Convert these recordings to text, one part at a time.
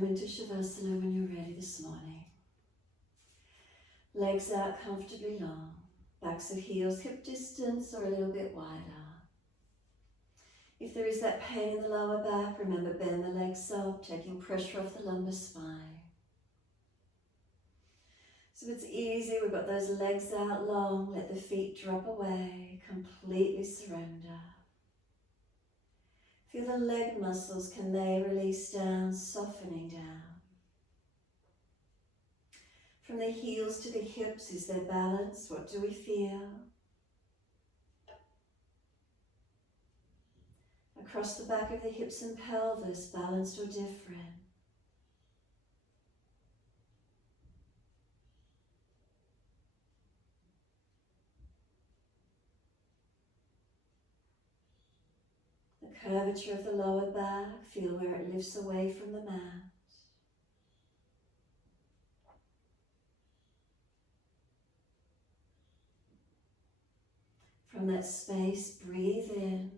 come into Shavasana when you're ready this morning. Legs out comfortably long, backs of heels hip distance or a little bit wider. If there is that pain in the lower back, remember bend the legs up, taking pressure off the lumbar spine. So if it's easy, we've got those legs out long, let the feet drop away, completely surrender. Feel the leg muscles, can they release down, softening down. From the heels to the hips, is there balance? What do we feel? Across the back of the hips and pelvis, balanced or different. The curvature of the lower back, feel where it lifts away from the mat. From that space, breathe in,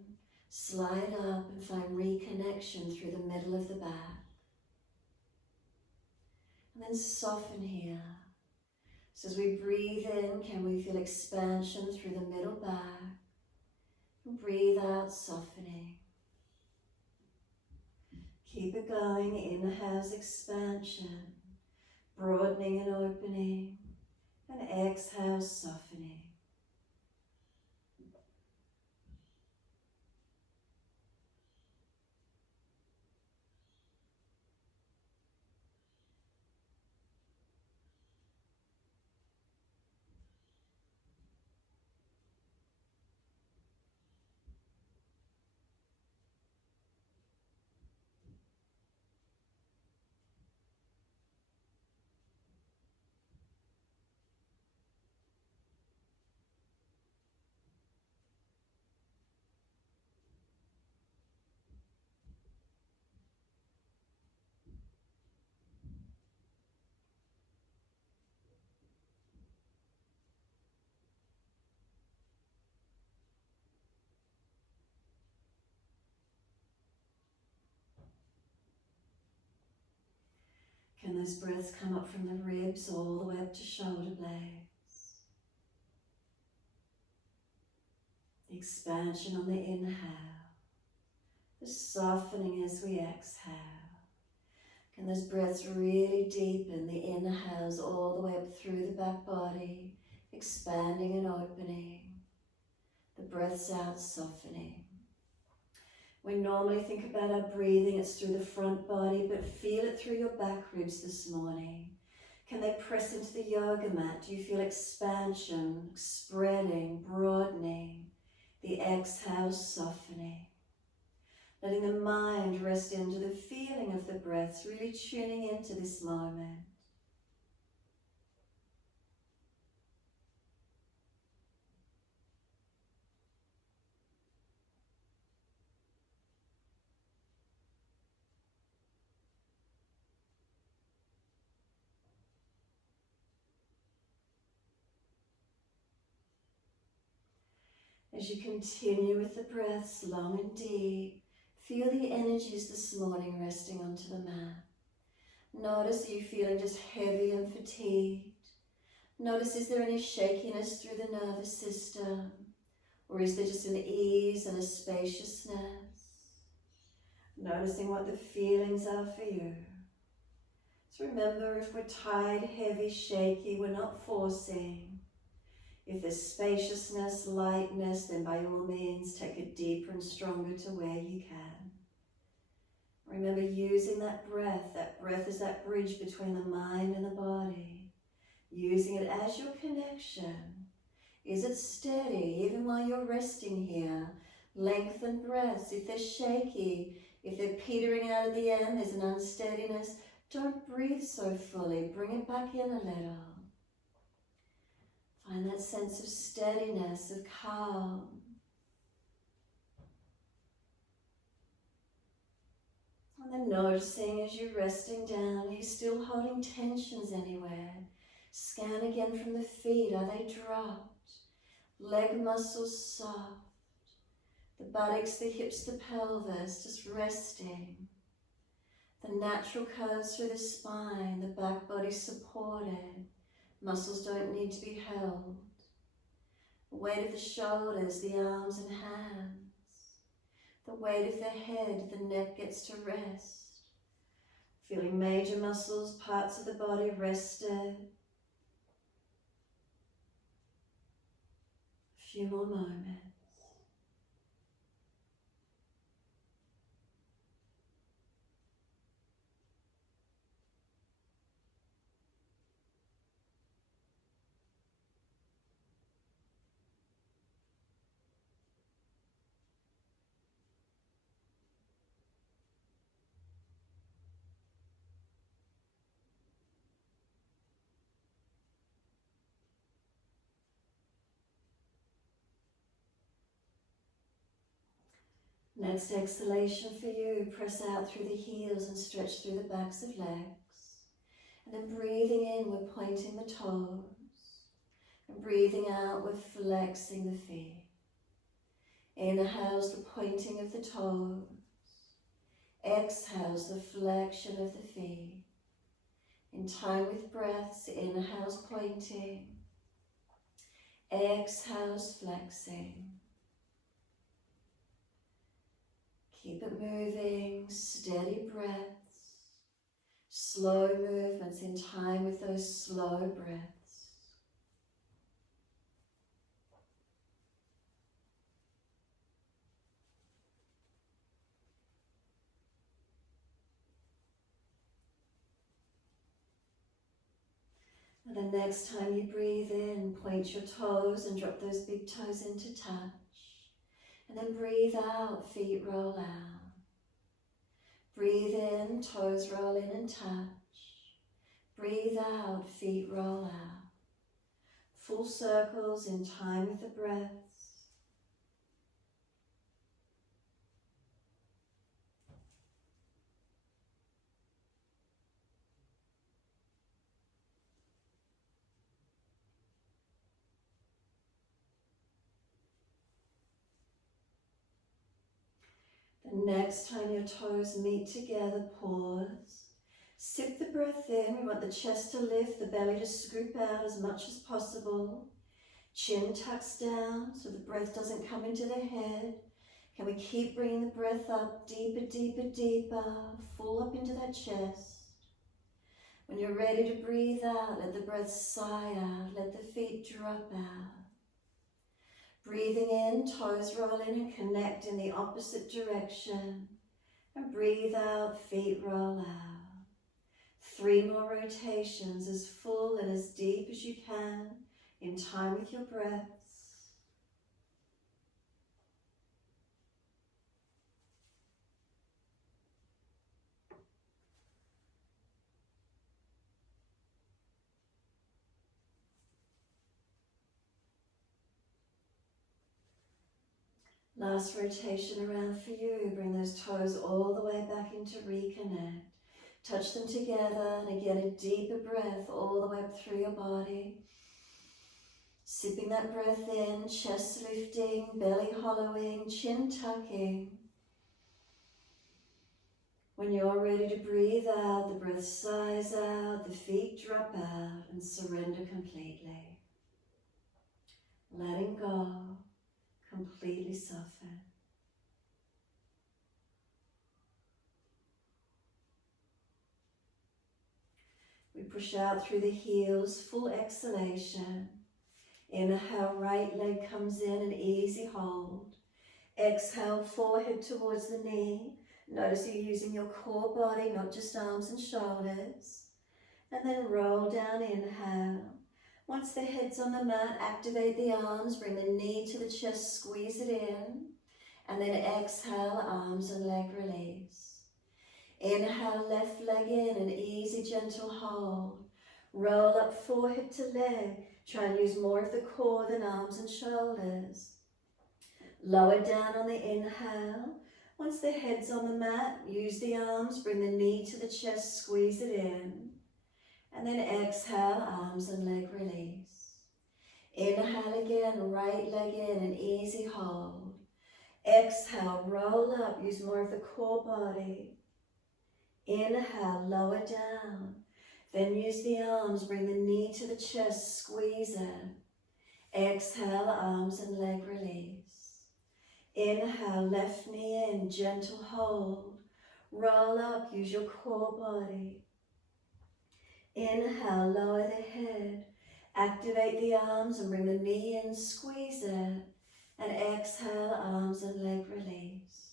slide up and find reconnection through the middle of the back. And then soften here. So as we breathe in, can we feel expansion through the middle back? And breathe out, softening. Keep it going. Inhales, expansion, broadening and opening. And exhale, softening. Can those breaths come up from the ribs all the way up to shoulder blades? The expansion on the inhale, the softening as we exhale. Can those breaths really deepen the inhales all the way up through the back body, expanding and opening. The breaths out, softening. We normally think about our breathing, it's through the front body, but feel it through your back ribs this morning. Can they press into the yoga mat? Do you feel expansion, spreading, broadening? The exhale, softening. Letting the mind rest into the feeling of the breaths, really tuning into this moment. As you continue with the breaths long and deep, feel the energies this morning resting onto the mat. Notice, are you feeling just heavy and fatigued? Notice, is there any shakiness through the nervous system? Or is there just an ease and a spaciousness? Noticing what the feelings are for you. So remember, if we're tired, heavy, shaky, we're not forcing. If there's spaciousness, lightness, then by all means take it deeper and stronger to where you can. Remember using that breath is that bridge between the mind and the body. Using it as your connection. Is it steady even while you're resting here? Lengthen breaths. If they're shaky, if they're petering out at the end, there's an unsteadiness, don't breathe so fully. Bring it back in a little. Find that sense of steadiness, of calm. And then noticing as you're resting down, are you still holding tensions anywhere? Scan again from the feet, are they dropped? Leg muscles soft. The buttocks, the hips, the pelvis, just resting. The natural curves through the spine, the back body supported. Muscles don't need to be held. The weight of the shoulders, the arms and hands. The weight of the head, the neck gets to rest. Feeling major muscles, parts of the body rested. A few more moments. Next exhalation for you, press out through the heels and stretch through the backs of legs. And then breathing in, we're pointing the toes. And breathing out, we're flexing the feet. Inhales the pointing of the toes. Exhales the flexion of the feet. In time with breaths, inhales pointing. Exhales flexing. Keep it moving, steady breaths, slow movements in time with those slow breaths. And the next time you breathe in, point your toes and drop those big toes into touch. And then breathe out, feet roll out. Breathe in, toes roll in and touch. Breathe out, feet roll out. Full circles in time with the breaths. The next time your toes meet together, pause. Sip the breath in. We want the chest to lift, the belly to scoop out as much as possible. Chin tucks down so the breath doesn't come into the head. Can we keep bringing the breath up deeper, deeper, deeper, full up into that chest. When you're ready to breathe out, let the breath sigh out, let the feet drop out. Breathing in, toes roll in and connect in the opposite direction. And breathe out, feet roll out. 3 more rotations, as full and as deep as you can, in time with your breaths. Last rotation around for you. Bring those toes all the way back into reconnect. Touch them together and again a deeper breath all the way up through your body. Sipping that breath in, chest lifting, belly hollowing, chin tucking. When you're ready to breathe out, the breath sighs out, the feet drop out and surrender completely. Letting go, completely soften. We push out through the heels, full exhalation. Inhale, right leg comes in, an easy hold. Exhale, forehead towards the knee. Notice you're using your core body, not just arms and shoulders. And then roll down, inhale. Once the head's on the mat, activate the arms, bring the knee to the chest, squeeze it in. And then exhale, arms and leg release. Inhale, left leg in, an easy, gentle hold. Roll up forehead to leg. Try and use more of the core than arms and shoulders. Lower down on the inhale. Once the head's on the mat, use the arms, bring the knee to the chest, squeeze it in. And then exhale, arms and leg release. Inhale again, right leg in, an easy hold. Exhale, roll up, use more of the core body. Inhale, lower down. Then use the arms, bring the knee to the chest, squeeze it. Exhale, arms and leg release. Inhale, left knee in, gentle hold. Roll up, use your core body. Inhale, lower the head. Activate the arms and bring the knee in, squeeze it. And exhale, arms and leg release.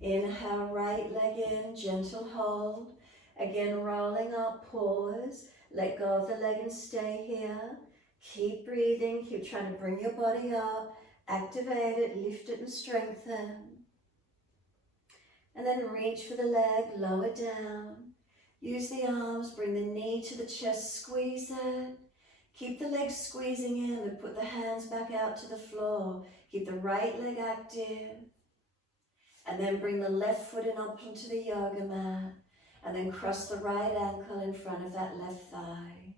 Inhale, right leg in, gentle hold. Again, rolling up, pause. Let go of the leg and stay here. Keep breathing, keep trying to bring your body up. Activate it, lift it and strengthen. And then reach for the leg, lower down. Use the arms, bring the knee to the chest, squeeze it. Keep the legs squeezing in and put the hands back out to the floor. Keep the right leg active. And then bring the left foot in up onto the yoga mat. And then cross the right ankle in front of that left thigh.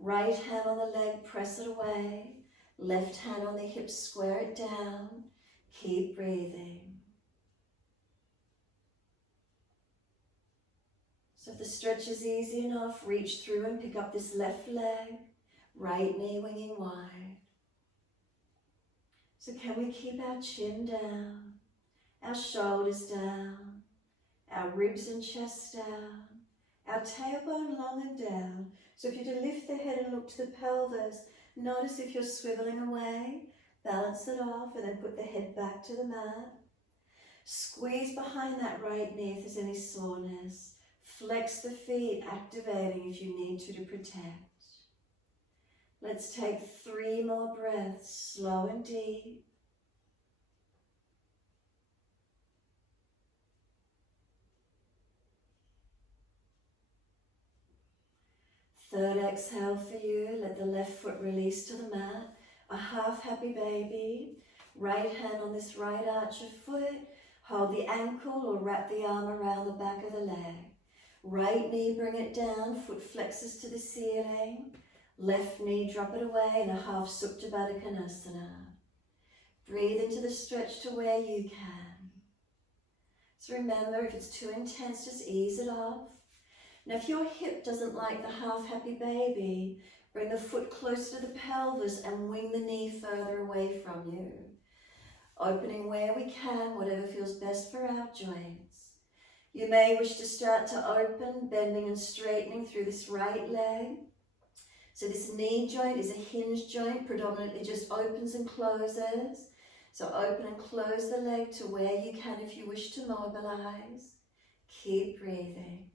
Right hand on the leg, press it away. Left hand on the hip, square it down. Keep breathing. So if the stretch is easy enough, reach through and pick up this left leg. Right knee winging wide. So can we keep our chin down, our shoulders down, our ribs and chest down, our tailbone long and down. So if you're to lift the head and look to the pelvis, notice if you're swiveling away, balance it off and then put the head back to the mat. Squeeze behind that right knee if there's any soreness. Flex the feet, activating if you need to protect. Let's take 3 more breaths, slow and deep. Third exhale for you, let the left foot release to the mat. A half happy baby. Right hand on this right arch of foot. Hold the ankle or wrap the arm around the back of the leg. Right knee, bring it down, foot flexes to the ceiling. Left knee, drop it away in a half Sept Badakanasana. Breathe into the stretch to where you can. So remember, if it's too intense, just ease it off. Now if your hip doesn't like the half happy baby, bring the foot closer to the pelvis and wing the knee further away from you. Opening where we can, whatever feels best for our joints. You may wish to start to open, bending and straightening through this right leg. So this knee joint is a hinge joint, predominantly just opens and closes. So open and close the leg to where you can if you wish to mobilize. Keep breathing.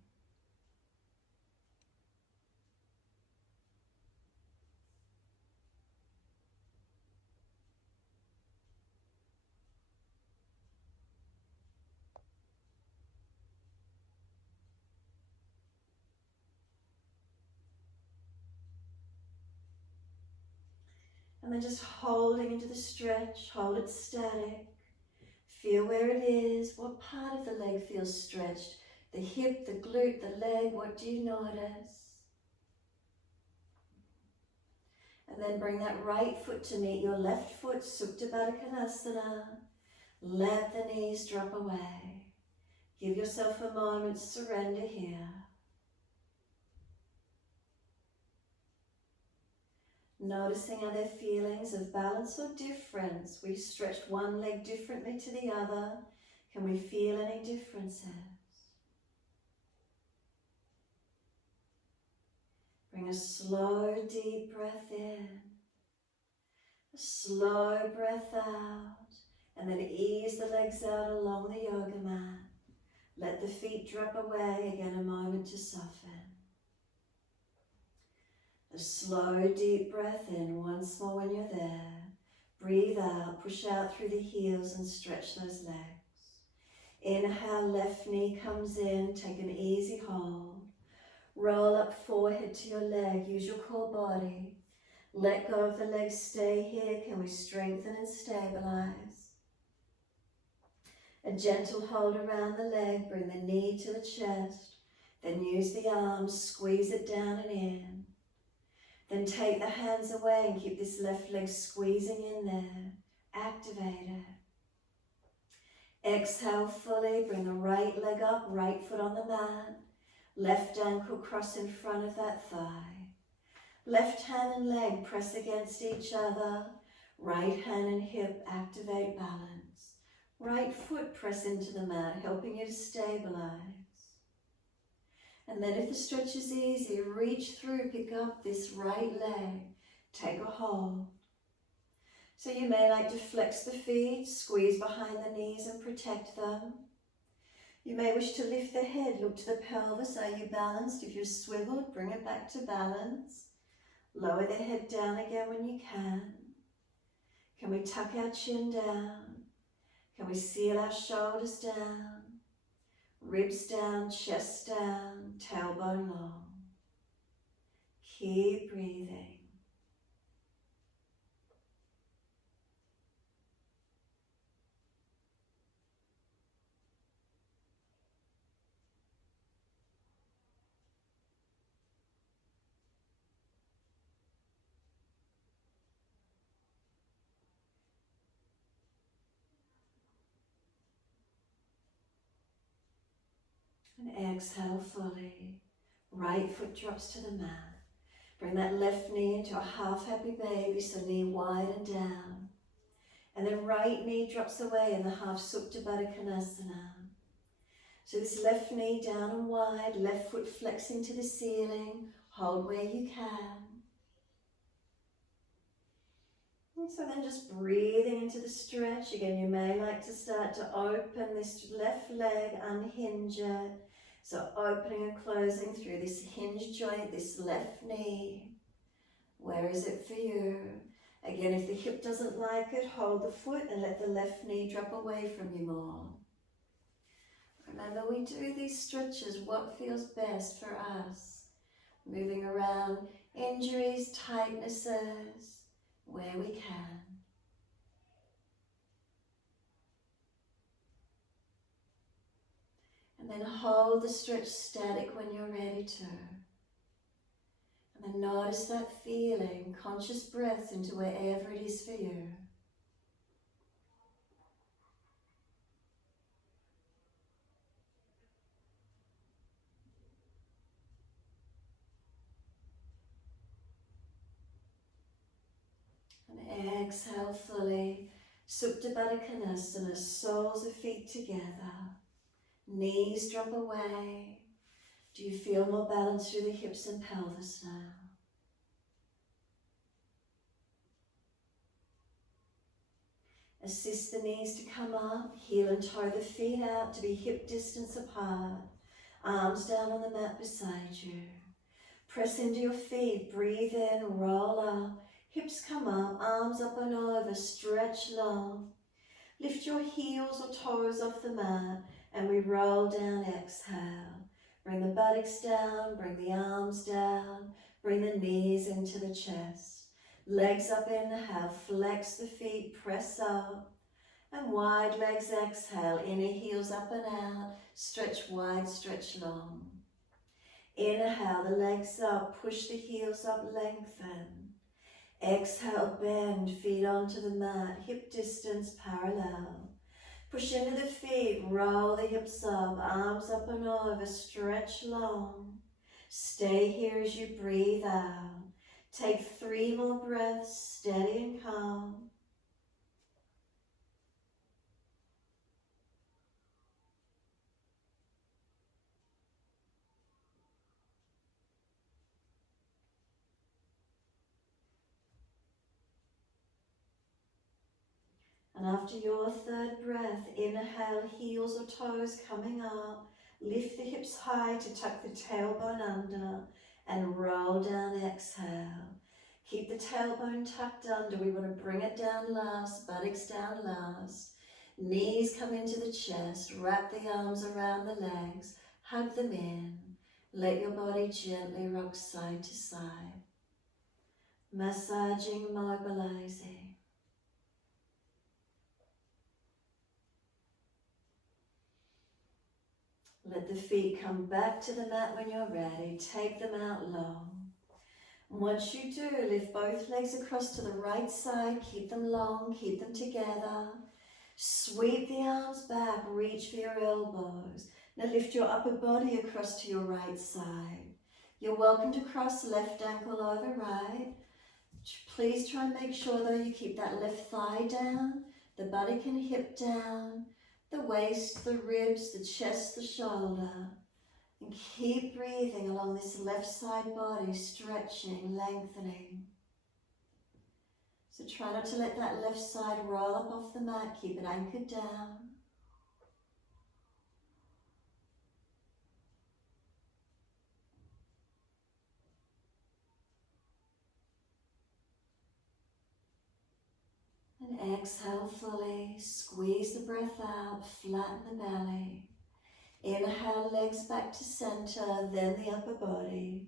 And then just holding into the stretch, hold it static. Feel where it is, what part of the leg feels stretched. The hip, the glute, the leg, what do you notice? And then bring that right foot to meet your left foot, Sept Badakanasana. Let the knees drop away. Give yourself a moment's surrender here. Noticing other feelings of balance or difference. We stretched one leg differently to the other. Can we feel any differences? Bring a slow, deep breath in. A slow breath out. And then ease the legs out along the yoga mat. Let the feet drop away. Again, a moment to soften. A slow, deep breath in, once more when you're there. Breathe out, push out through the heels and stretch those legs. Inhale, left knee comes in, take an easy hold. Roll up forehead to your leg, use your core body. Let go of the legs, stay here. Can we strengthen and stabilize? A gentle hold around the leg, bring the knee to the chest. Then use the arms, squeeze it down and in. Then take the hands away and keep this left leg squeezing in there. Activate it. Exhale fully, bring the right leg up, right foot on the mat. Left ankle cross in front of that thigh. Left hand and leg press against each other. Right hand and hip activate balance. Right foot press into the mat, helping you to stabilize. And then if the stretch is easy, reach through, pick up this right leg, take a hold. So you may like to flex the feet, squeeze behind the knees and protect them. You may wish to lift the head, look to the pelvis. Are you balanced? If you're swiveled, bring it back to balance. Lower the head down again when you can. Can we tuck our chin down? Can we seal our shoulders down? Ribs down, chest down, tailbone long. Keep breathing. And exhale fully. Right foot drops to the mat. Bring that left knee into a half happy baby, so knee wide and down. And then right knee drops away in the half Sept Badakanasana. So this left knee down and wide, left foot flexing to the ceiling. Hold where you can. And so then just breathing into the stretch. Again, you may like to start to open this left leg, unhinge it. So opening and closing through this hinge joint, this left knee. Where is it for you? Again, if the hip doesn't like it, hold the foot and let the left knee drop away from you more. Remember, we do these stretches, what feels best for us. Moving around injuries, tightnesses, where we can. And then hold the stretch static when you're ready to. And then notice that feeling, conscious breath into wherever it is for you. And exhale fully. Sept Badakanasana, soles of feet together. Knees drop away. Do you feel more balance through the hips and pelvis now? Assist the knees to come up, heel and toe the feet out to be hip distance apart. Arms down on the mat beside you. Press into your feet, breathe in, roll up. Hips come up, arms up and over, stretch long. Lift your heels or toes off the mat and we roll down, exhale. Bring the buttocks down, bring the arms down, bring the knees into the chest. Legs up, inhale, flex the feet, press up. And wide legs, exhale, inner heels up and out, stretch wide, stretch long. Inhale, the legs up, push the heels up, lengthen. Exhale, bend, feet onto the mat, hip distance parallel. Push into the feet, roll the hips up, arms up and over, stretch long. Stay here as you breathe out. Take 3 more breaths, steady and calm. And after your 3rd breath, inhale, heels or toes coming up. Lift the hips high to tuck the tailbone under and roll down, exhale. Keep the tailbone tucked under. We want to bring it down last, buttocks down last. Knees come into the chest, wrap the arms around the legs, hug them in. Let your body gently rock side to side. Massaging, mobilizing. Let the feet come back to the mat when you're ready. Take them out long. Once you do, lift both legs across to the right side. Keep them long, keep them together. Sweep the arms back, reach for your elbows. Now lift your upper body across to your right side. You're welcome to cross left ankle over right. Please try and make sure though you keep that left thigh down, the buttock and hip down, the waist, the ribs, the chest, the shoulder. And keep breathing along this left side body, stretching, lengthening. So try not to let that left side roll up off the mat, keep it anchored down. And exhale fully, squeeze the breath out, flatten the belly. Inhale, legs back to center, then the upper body.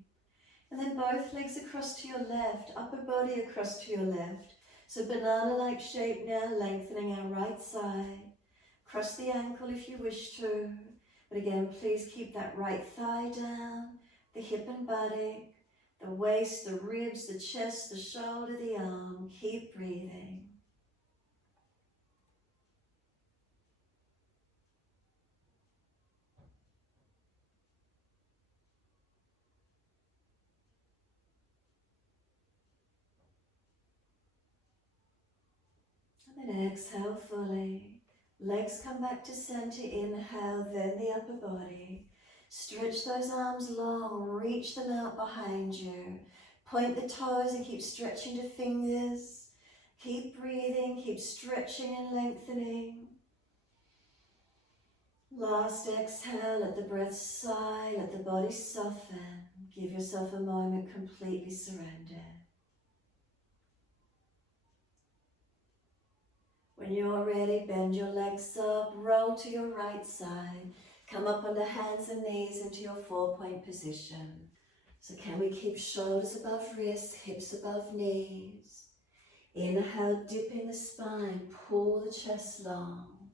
And then both legs across to your left, upper body across to your left. So banana-like shape now, lengthening our right side. Cross the ankle if you wish to. But again, please keep that right thigh down, the hip and buttock, the waist, the ribs, the chest, the shoulder, the arm. Keep breathing. And then exhale fully. Legs come back to center, inhale, then the upper body. Stretch those arms long, reach them out behind you. Point the toes and keep stretching to fingers. Keep breathing, keep stretching and lengthening. Last exhale, let the breath sigh, let the body soften. Give yourself a moment, completely surrender. When you're ready, bend your legs up, roll to your right side. Come up on the hands and knees into your 4-point position. So can we keep shoulders above wrists, hips above knees? Inhale, dipping the spine, pull the chest long.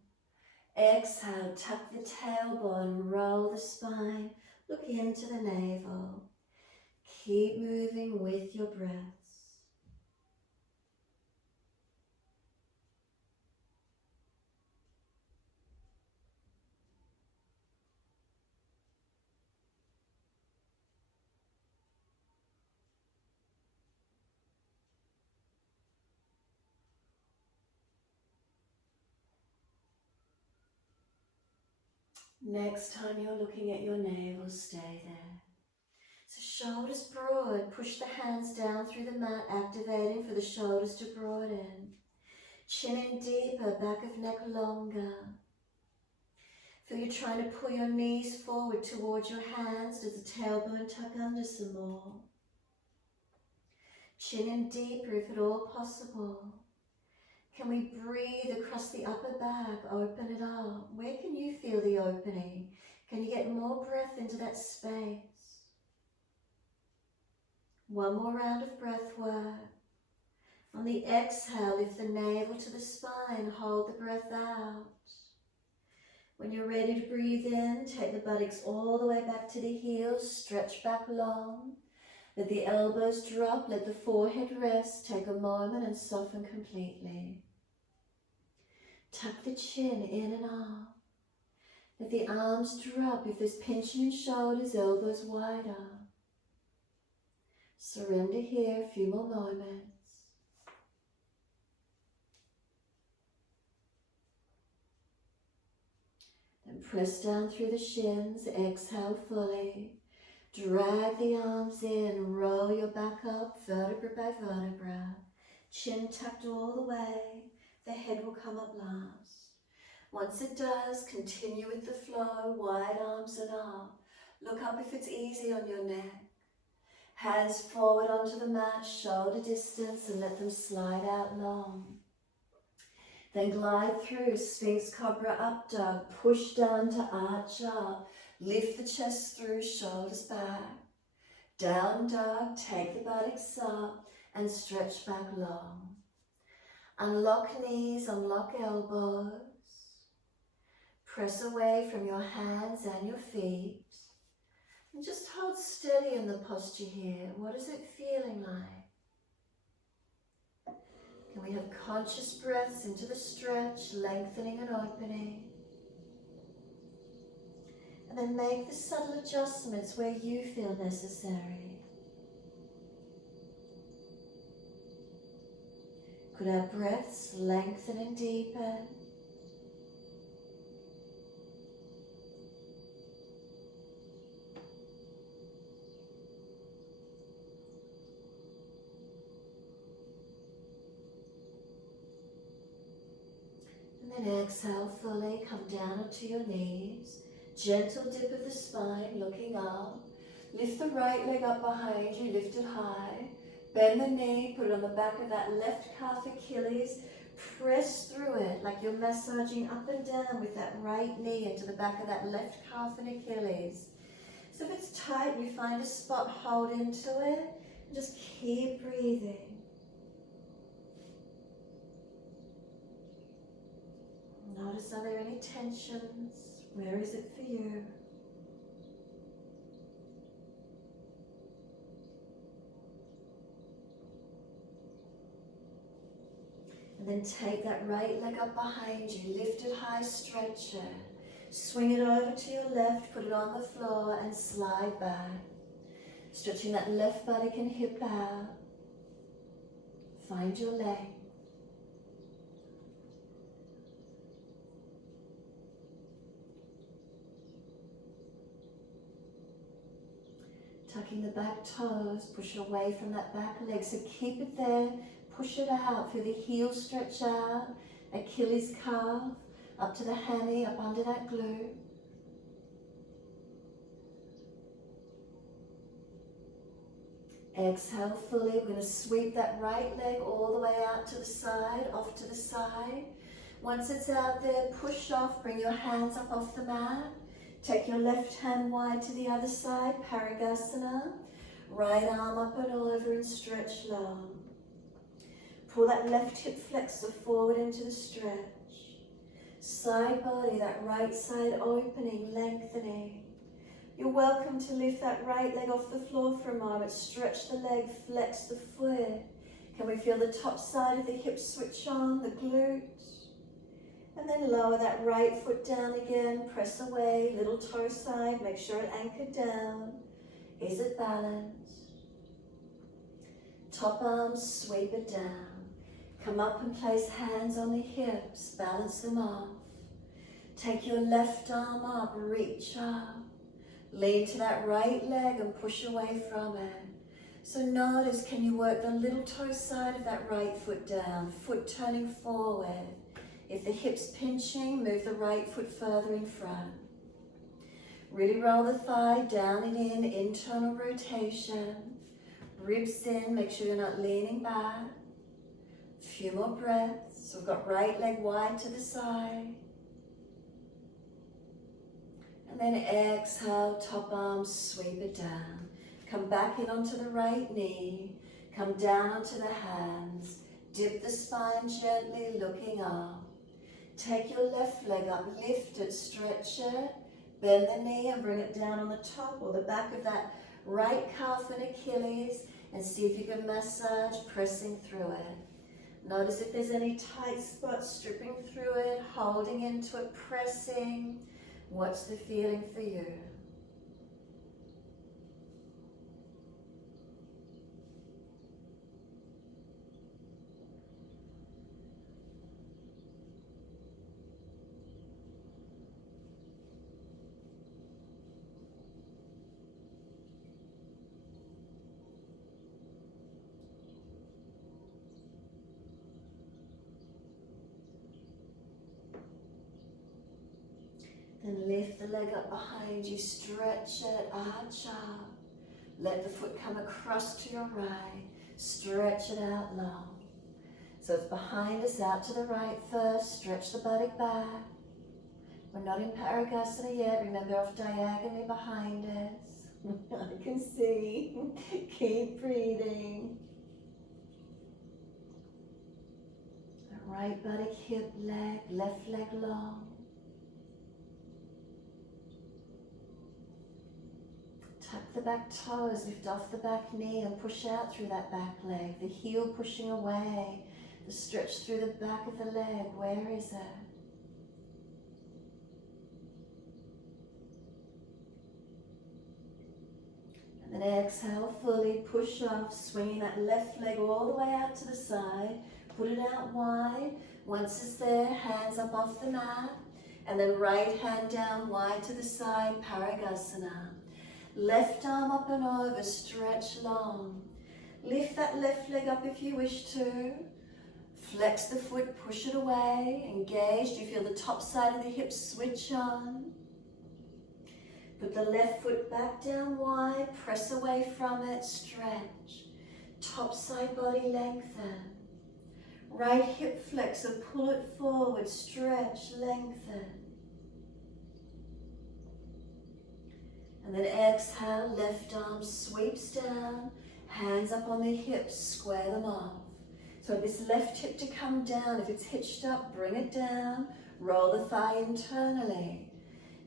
Exhale, tuck the tailbone, roll the spine, look into the navel. Keep moving with your breath. Next time you're looking at your navel, stay there. So shoulders broad, push the hands down through the mat, activating for the shoulders to broaden. Chin in deeper, back of neck longer. Feel you're trying to pull your knees forward towards your hands. Does the tailbone tuck under some more? Chin in deeper if at all possible. Can we breathe across the upper back, open it up? Where can you feel the opening? Can you get more breath into that space? One more round of breath work. On the exhale, lift the navel to the spine, hold the breath out. When you're ready to breathe in, take the buttocks all the way back to the heels, stretch back long. Let the elbows drop, let the forehead rest, take a moment and soften completely. Tuck the chin in and up. Let the arms drop. If there's pinching in shoulders, elbows wider. Surrender here, a few more moments. Then press down through the shins, exhale fully. Drag the arms in, roll your back up, vertebra by vertebra. Chin tucked all the way. The head will come up last. Once it does, continue with the flow, wide arms and up. Look up if it's easy on your neck. Hands forward onto the mat, shoulder distance, and let them slide out long. Then glide through Sphinx Cobra up dog, push down to arch up. Lift the chest through, shoulders back. Down dog, take the buttocks up and stretch back long. Unlock knees, unlock elbows. Press away from your hands and your feet. And just hold steady in the posture here. What is it feeling like? And we have conscious breaths into the stretch, lengthening and opening. And then make the subtle adjustments where you feel necessary. Could our breaths lengthen and deepen? And then exhale fully, come down onto your knees. Gentle dip of the spine, looking up. Lift the right leg up behind you, lift it high. Bend the knee, put it on the back of that left calf Achilles. Press through it like you're massaging up and down with that right knee into the back of that left calf and Achilles. So if it's tight and you find a spot, hold into it and just keep breathing. Notice, are there any tensions? Where is it for you? And then take that right leg up behind you, lift it high, stretch it. Swing it over to your left, put it on the floor and slide back. Stretching that left buttock and hip out. Find your leg. Tucking the back toes, push away from that back leg. So keep it there, push it out. Feel the heel stretch out, Achilles calf, up to the hammy, up under that glute. Exhale fully. We're going to sweep that right leg all the way out to the side, off to the side. Once it's out there, push off, bring your hands up off the mat. Take your left hand wide to the other side, Paratasana. Right arm up and over and stretch long. Pull that left hip flexor forward into the stretch. Side body, that right side opening, lengthening. You're welcome to lift that right leg off the floor for a moment. Stretch the leg, flex the foot. Can we feel the top side of the hip switch on, the glute? And then lower that right foot down again, press away, little toe side, make sure it anchored down. Is it balanced? Top arm, sweep it down. Come up and place hands on the hips, balance them off. Take your left arm up, reach up. Lean to that right leg and push away from it. So notice, can you work the little toe side of that right foot down, foot turning forward. If the hip's pinching, move the right foot further in front. Really roll the thigh down and in, internal rotation. Ribs in, make sure you're not leaning back. A few more breaths. So we've got right leg wide to the side. And then exhale, top arm, sweep it down. Come back in onto the right knee. Come down onto the hands. Dip the spine gently, looking up. Take your left leg up, lift it, stretch it, bend the knee and bring it down on the top or the back of that right calf and Achilles, and see if you can massage, pressing through it. Notice if there's any tight spots, stripping through it, holding into it, pressing. What's the feeling for you? Then lift the leg up behind you, stretch it, arch up. Let the foot come across to your right, stretch it out long. So it's behind us, out to the right first, stretch the buttock back. We're not in Badakanasana yet, remember off diagonally behind us. I can see, keep breathing. Right buttock, hip, leg, left leg long. Tuck the back toes, lift off the back knee and push out through that back leg. The heel pushing away, The stretch through the back of the leg, where is it? And then exhale fully, push off, swinging that left leg all the way out to the side. Put it out wide. Once it's there, hands up off the mat. And then right hand down wide to the side, Paratasana. Left arm up and over, stretch long. Lift that left leg up if you wish to. Flex the foot, push it away, engage. Do you feel the top side of the hips switch on? Put the left foot back down wide, press away from it, stretch. Top side body lengthen. Right hip flexor, pull it forward, stretch, lengthen. And then exhale, left arm sweeps down, hands up on the hips, square them off. So this left hip to come down, if it's hitched up, bring it down, roll the thigh internally.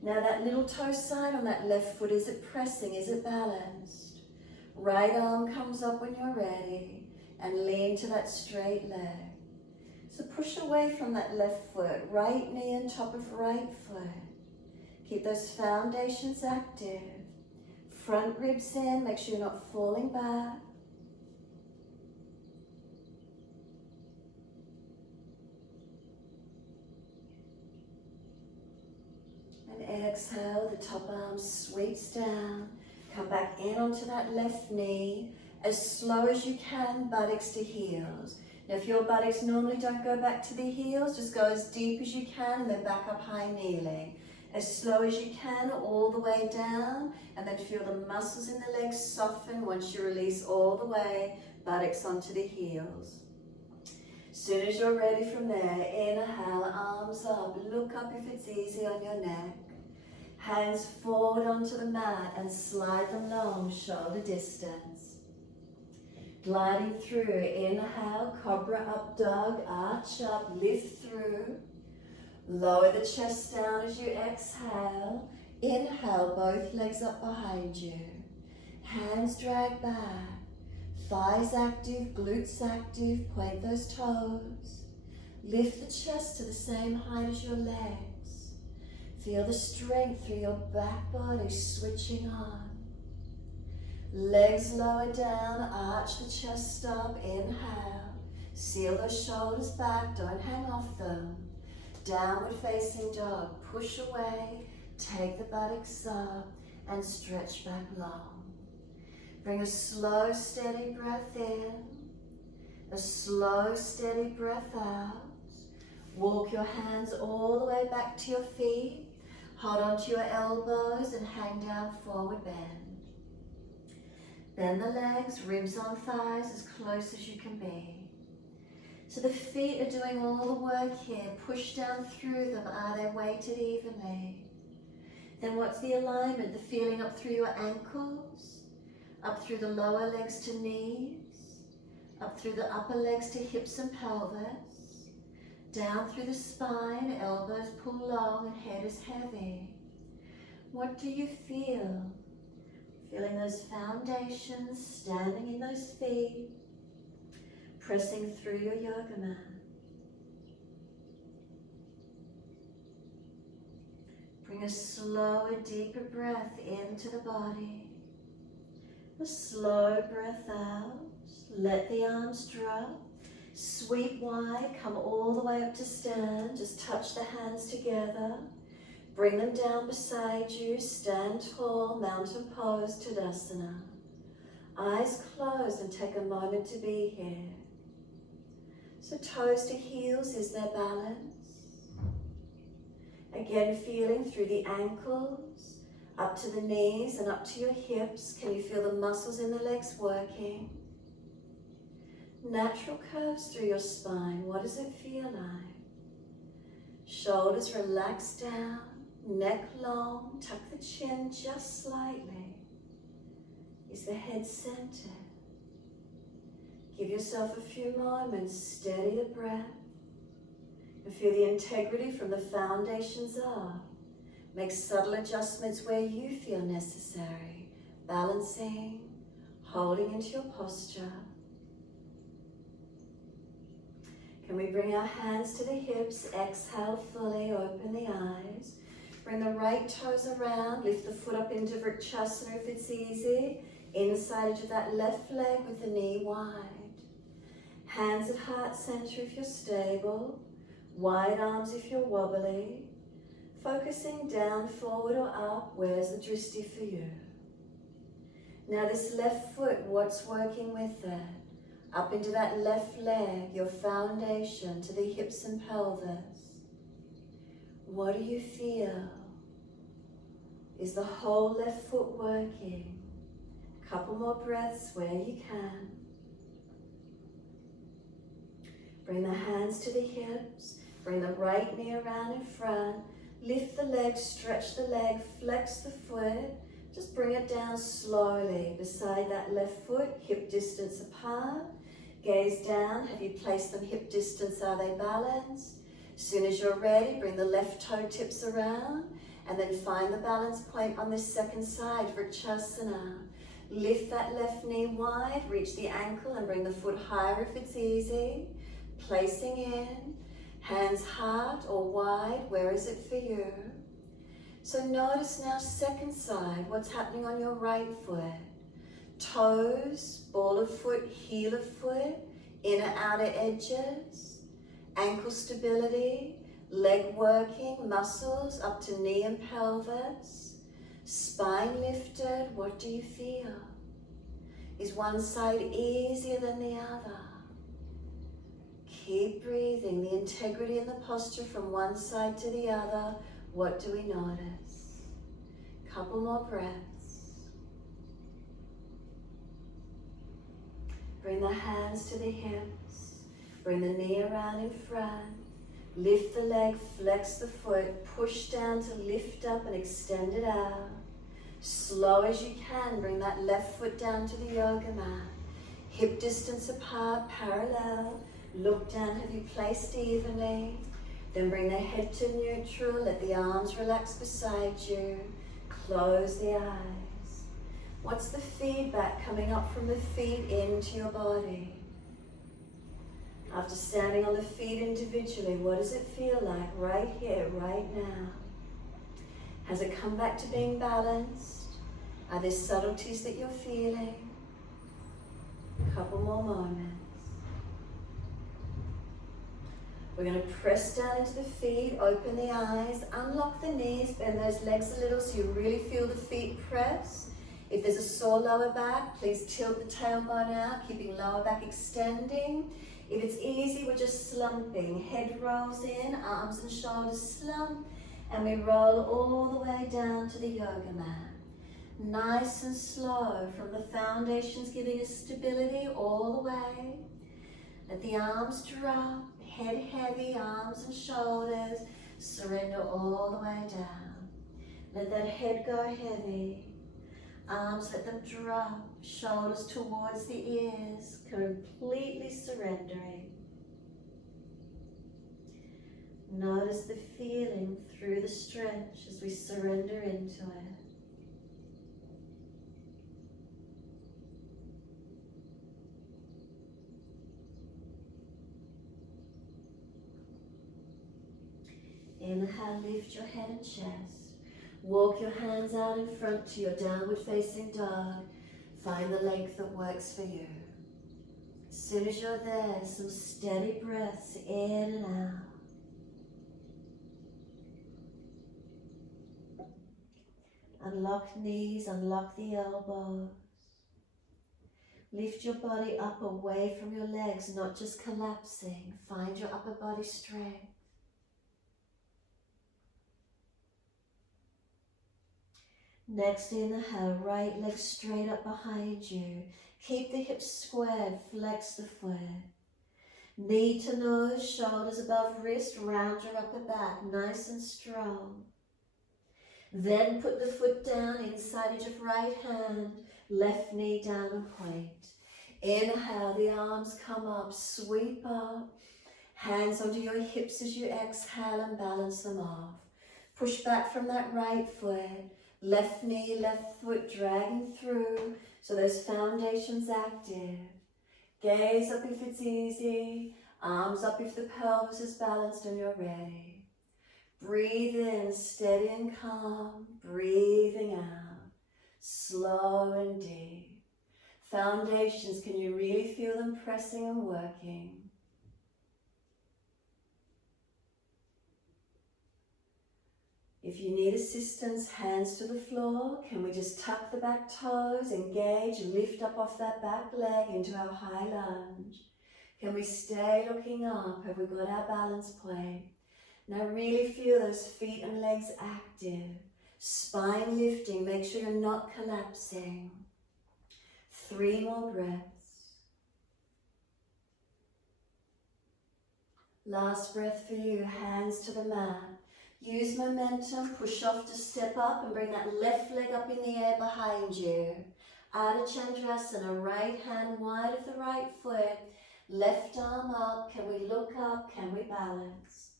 Now that little toe side on that left foot, is it pressing, is it balanced? Right arm comes up when you're ready, and lean to that straight leg. So push away from that left foot, right knee on top of right foot. Keep those foundations active. Front ribs in, make sure you're not falling back. And exhale, the top arm sweeps down. Come back in onto that left knee. As slow as you can, buttocks to heels. Now if your buttocks normally don't go back to the heels, just go as deep as you can and then back up high kneeling. As slow as you can, all the way down, and then feel the muscles in the legs soften once you release all the way, buttocks onto the heels. As soon as you're ready from there, inhale, arms up, look up if it's easy on your neck. Hands forward onto the mat and slide them long, shoulder distance. Gliding through, inhale, cobra up dog, arch up, lift through. Lower the chest down as you exhale. Inhale, both legs up behind you. Hands drag back. Thighs active, glutes active, point those toes. Lift the chest to the same height as your legs. Feel the strength through your back body switching on. Legs lower down, arch the chest up, inhale. Seal those shoulders back, don't hang off them. Downward facing dog, push away, take the buttocks up and stretch back long. Bring a slow, steady breath in, a slow, steady breath out. Walk your hands all the way back to your feet. Hold onto your elbows and hang down, forward bend. Bend the legs, ribs on thighs as close as you can be. So the feet are doing all the work here. Push down through them. Are they weighted evenly? Then what's the alignment? The feeling up through your ankles, up through the lower legs to knees, up through the upper legs to hips and pelvis, down through the spine, elbows pull long and head is heavy. What do you feel? Feeling those foundations, standing in those feet, pressing through your yoga mat. Bring a slower, deeper breath into the body. A slow breath out. Let the arms drop. Sweep wide, come all the way up to stand. Just touch the hands together. Bring them down beside you. Stand tall, mountain pose, Tadasana. Eyes closed and take a moment to be here. So toes to heels, is there balance? Again, feeling through the ankles, up to the knees and up to your hips. Can you feel the muscles in the legs working? Natural curves through your spine. What does it feel like? Shoulders relax down, neck long, tuck the chin just slightly. Is the head centered? Give yourself a few moments, steady the breath, and feel the integrity from the foundations up. Make subtle adjustments where you feel necessary, balancing, holding into your posture. Can we bring our hands to the hips? Exhale fully, open the eyes. Bring the right toes around, lift the foot up into Vrikshasana if it's easy. Inside edge of that left leg with the knee wide. Hands at heart center if you're stable. Wide arms if you're wobbly. Focusing down, forward or up, where's the drishti for you? Now this left foot, what's working with that? Up into that left leg, your foundation to the hips and pelvis. What do you feel? Is the whole left foot working? Couple more breaths where you can. Bring the hands to the hips. Bring the right knee around in front. Lift the leg, stretch the leg, flex the foot. Just bring it down slowly beside that left foot, hip distance apart. Gaze down. Have you placed them hip distance? Are they balanced? As soon as you're ready, bring the left toe tips around and then find the balance point on this second side, Vrikshasana. Lift that left knee wide, reach the ankle and bring the foot higher if it's easy. Placing in, hands heart or wide, where is it for you? So notice now second side, what's happening on your right foot. Toes, ball of foot, heel of foot, inner outer edges, ankle stability, leg working, muscles up to knee and pelvis, spine lifted, what do you feel? Is one side easier than the other? Keep breathing, the integrity in the posture from one side to the other. What do we notice? Couple more breaths. Bring the hands to the hips. Bring the knee around in front. Lift the leg, flex the foot. Push down to lift up and extend it out. Slow as you can, bring that left foot down to the yoga mat. Hip distance apart, parallel. Look down, have you placed evenly? Then bring the head to neutral, let the arms relax beside you. Close the eyes. What's the feedback coming up from the feet into your body? After standing on the feet individually, what does it feel like right here, right now? Has it come back to being balanced? Are there subtleties that you're feeling? A couple more moments. We're going to press down into the feet, open the eyes, unlock the knees, bend those legs a little so you really feel the feet press. If there's a sore lower back, please tilt the tailbone out, keeping lower back extending. If it's easy, we're just slumping. Head rolls in, arms and shoulders slump, and we roll all the way down to the yoga mat. Nice and slow, from the foundations giving us stability all the way. Let the arms drop, head heavy, arms and shoulders, surrender all the way down. Let that head go heavy. Arms, let them drop, shoulders towards the ears, completely surrendering. Notice the feeling through the stretch as we surrender into it. Inhale, lift your head and chest. Walk your hands out in front to your downward facing dog. Find the length that works for you. As soon as you're there, some steady breaths in and out. Unlock knees, unlock the elbows. Lift your body up away from your legs, not just collapsing. Find your upper body strength. Next inhale, right leg straight up behind you. Keep the hips squared, flex the foot. Knee to nose, shoulders above wrist, round your upper back, nice and strong. Then put the foot down, inside edge of right hand, left knee down and point. Inhale, the arms come up, sweep up. Hands onto your hips as you exhale and balance them off. Push back from that right foot. Left knee, left foot dragging through, so those foundations active. Gaze up if it's easy. Arms up if the pelvis is balanced and you're ready. Breathe in, steady and calm. Breathing out, slow and deep. Foundations, can you really feel them pressing and working? If you need assistance, hands to the floor. Can we just tuck the back toes, engage, lift up off that back leg into our high lunge? Can we stay looking up? Have we got our balance point? Now really feel those feet and legs active. Spine lifting, make sure you're not collapsing. 3 more breaths. Last breath for you, hands to the mat. Use momentum, push off to step up and bring that left leg up in the air behind you. Ardha Chandrasana, right hand wide of the right foot, left arm up. Can we look up? Can we balance?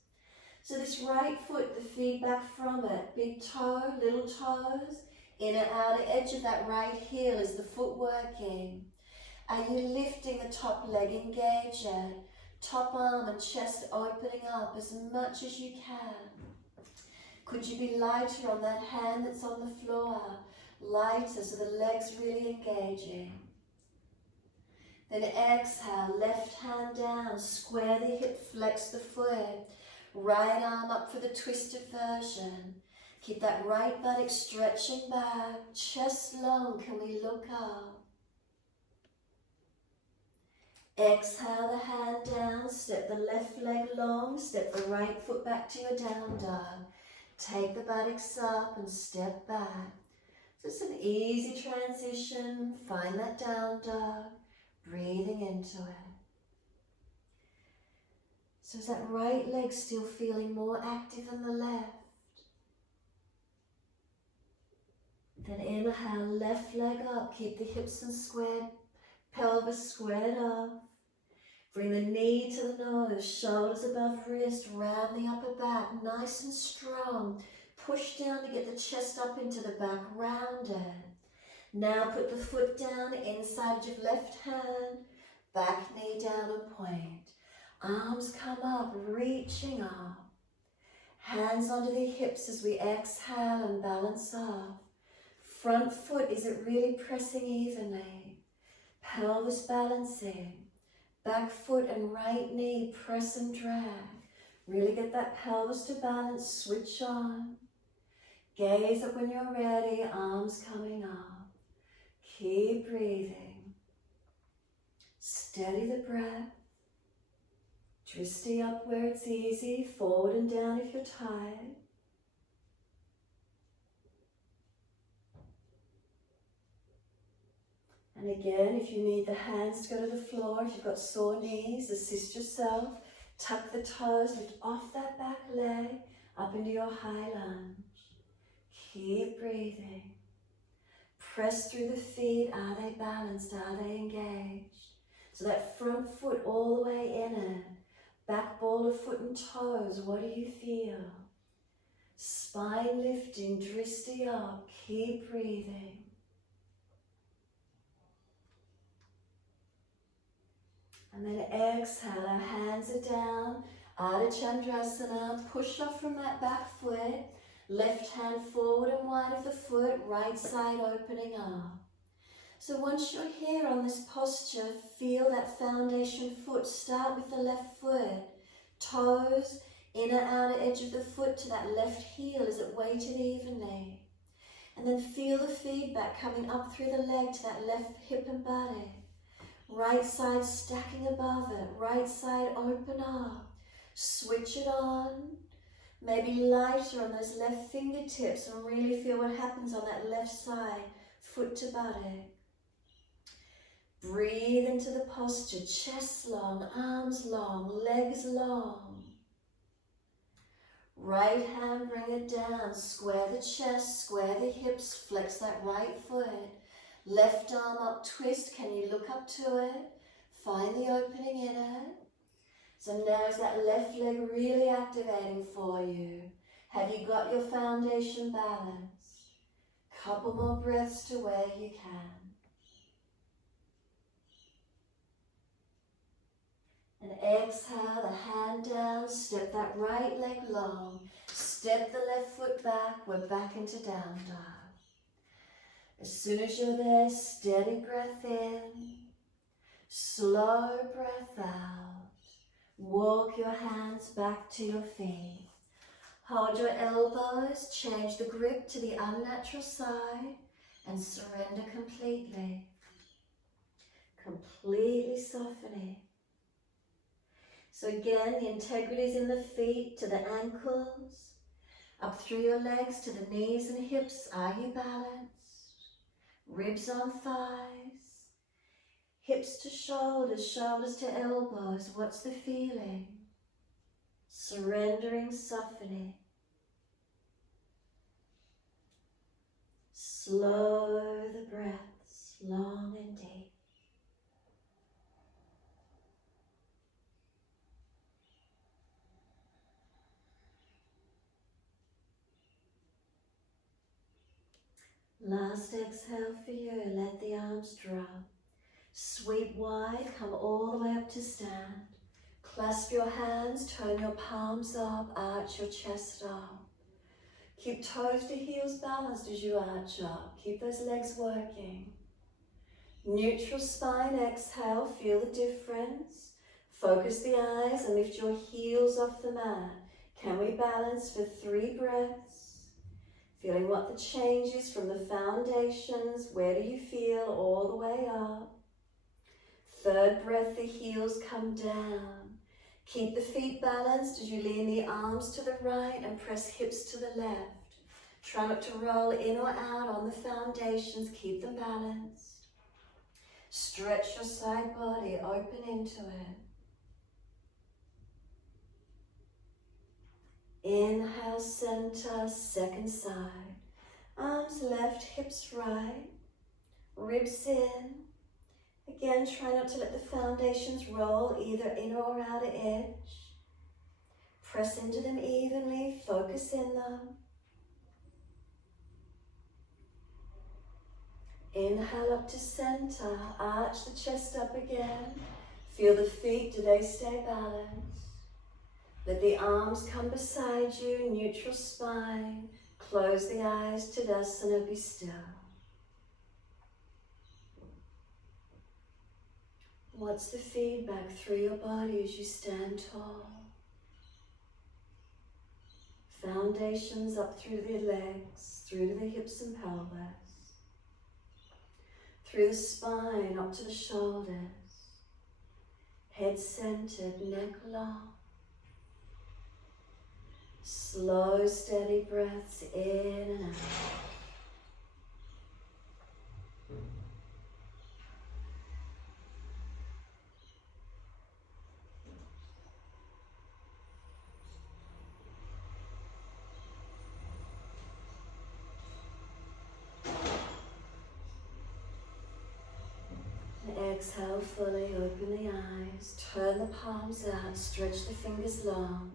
So this right foot, the feedback from it, big toe, little toes, inner outer edge of that right heel is the foot working. Are you lifting the top leg, engage it, top arm and chest opening up as much as you can? Could you be lighter on that hand that's on the floor? Lighter so the leg's really engaging. Then exhale, left hand down, square the hip, flex the foot. Right arm up for the twisted version. Keep that right buttock stretching back, chest long, can we look up? Exhale the hand down, step the left leg long, step the right foot back to your down dog. Take the buttocks up and step back. So it's an easy transition. Find that down dog. Breathing into it. So is that right leg still feeling more active than the left? Then inhale, left leg up. Keep the hips and squared, pelvis squared up. Bring the knee to the nose, shoulders above wrist, round the upper back, nice and strong. Push down to get the chest up into the back, round it. Now put the foot down, inside of your left hand, back knee down and point. Arms come up, reaching up. Hands onto the hips as we exhale and balance off. Front foot, is it really pressing evenly? Pelvis balancing. Back foot and right knee, press and drag. Really get that pelvis to balance, switch on. Gaze up when you're ready, arms coming up. Keep breathing. Steady the breath. Twisty up where it's easy, forward and down if you're tired. And again, if you need the hands to go to the floor, if you've got sore knees, assist yourself. Tuck the toes, lift off that back leg, up into your high lunge. Keep breathing. Press through the feet. Are they balanced? Are they engaged? So that front foot all the way in it. Back ball of foot and toes, what do you feel? Spine lifting, dristy up. Keep breathing. And then exhale, our hands are down, Ardha Chandrasana, push off from that back foot, left hand forward and wide of the foot, right side opening up. So once you're here on this posture, feel that foundation foot, start with the left foot, toes, inner outer edge of the foot to that left heel as it weighted evenly. And then feel the feedback coming up through the leg to that left hip and buttock. Right side stacking above it, right side open up, switch it on, maybe lighter on those left fingertips and really feel what happens on that left side, foot to buttock. Breathe into the posture, chest long, arms long, legs long. Right hand, bring it down, square the chest, square the hips, flex that right foot. Left arm up, twist, can you look up to it? Find the opening in it. So now is that left leg really activating for you? Have you got your foundation balance? Couple more breaths to where you can. And exhale, the hand down, step that right leg long, step the left foot back, we're back into down dog. As soon as you're there, steady breath in, slow breath out. Walk your hands back to your feet. Hold your elbows, change the grip to the unnatural side and surrender completely. Completely softening. So again, the integrity is in the feet to the ankles, up through your legs to the knees and hips. Are you balanced? Ribs on thighs, hips to shoulders, shoulders to elbows. What's the feeling? Surrendering, softening. Slow the breaths, long and deep. Last exhale for you, let the arms drop. Sweep wide, come all the way up to stand. Clasp your hands, turn your palms up, arch your chest up. Keep toes to heels balanced as you arch up. Keep those legs working. Neutral spine, exhale, feel the difference. Focus the eyes and lift your heels off the mat. Can we balance for 3 breaths? Feeling what the change is from the foundations. Where do you feel all the way up? 3rd breath, the heels come down. Keep the feet balanced as you lean the arms to the right and press hips to the left. Try not to roll in or out on the foundations. Keep them balanced. Stretch your side body, open into it. Inhale, center, 2nd side. Arms left, hips right. Ribs in. Again, try not to let the foundations roll either in or out of edge. Press into them evenly, focus in them. Inhale up to center, arch the chest up again. Feel the feet, do they stay balanced? Let the arms come beside you, neutral spine. Close the eyes, Tadasana, be still. What's the feedback through your body as you stand tall? Foundations up through the legs, through to the hips and pelvis. Through the spine, up to the shoulders. Head centered, neck long. Slow, steady breaths in and out. And exhale fully, open the eyes, turn the palms out, stretch the fingers long.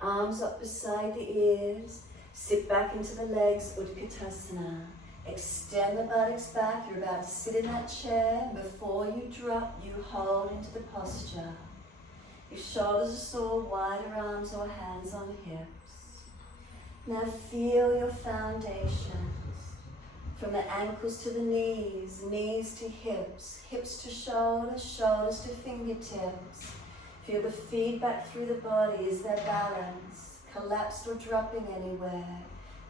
Arms up beside the ears, sit back into the legs, Utkatasana. Extend the buttocks back, you're about to sit in that chair. Before you drop, you hold into the posture. If shoulders are sore, wider arms or hands on hips. Now feel your foundations. From the ankles to the knees, knees to hips, hips to shoulders, shoulders to fingertips. Feel the feedback through the body. Is there balance? Collapsed or dropping anywhere?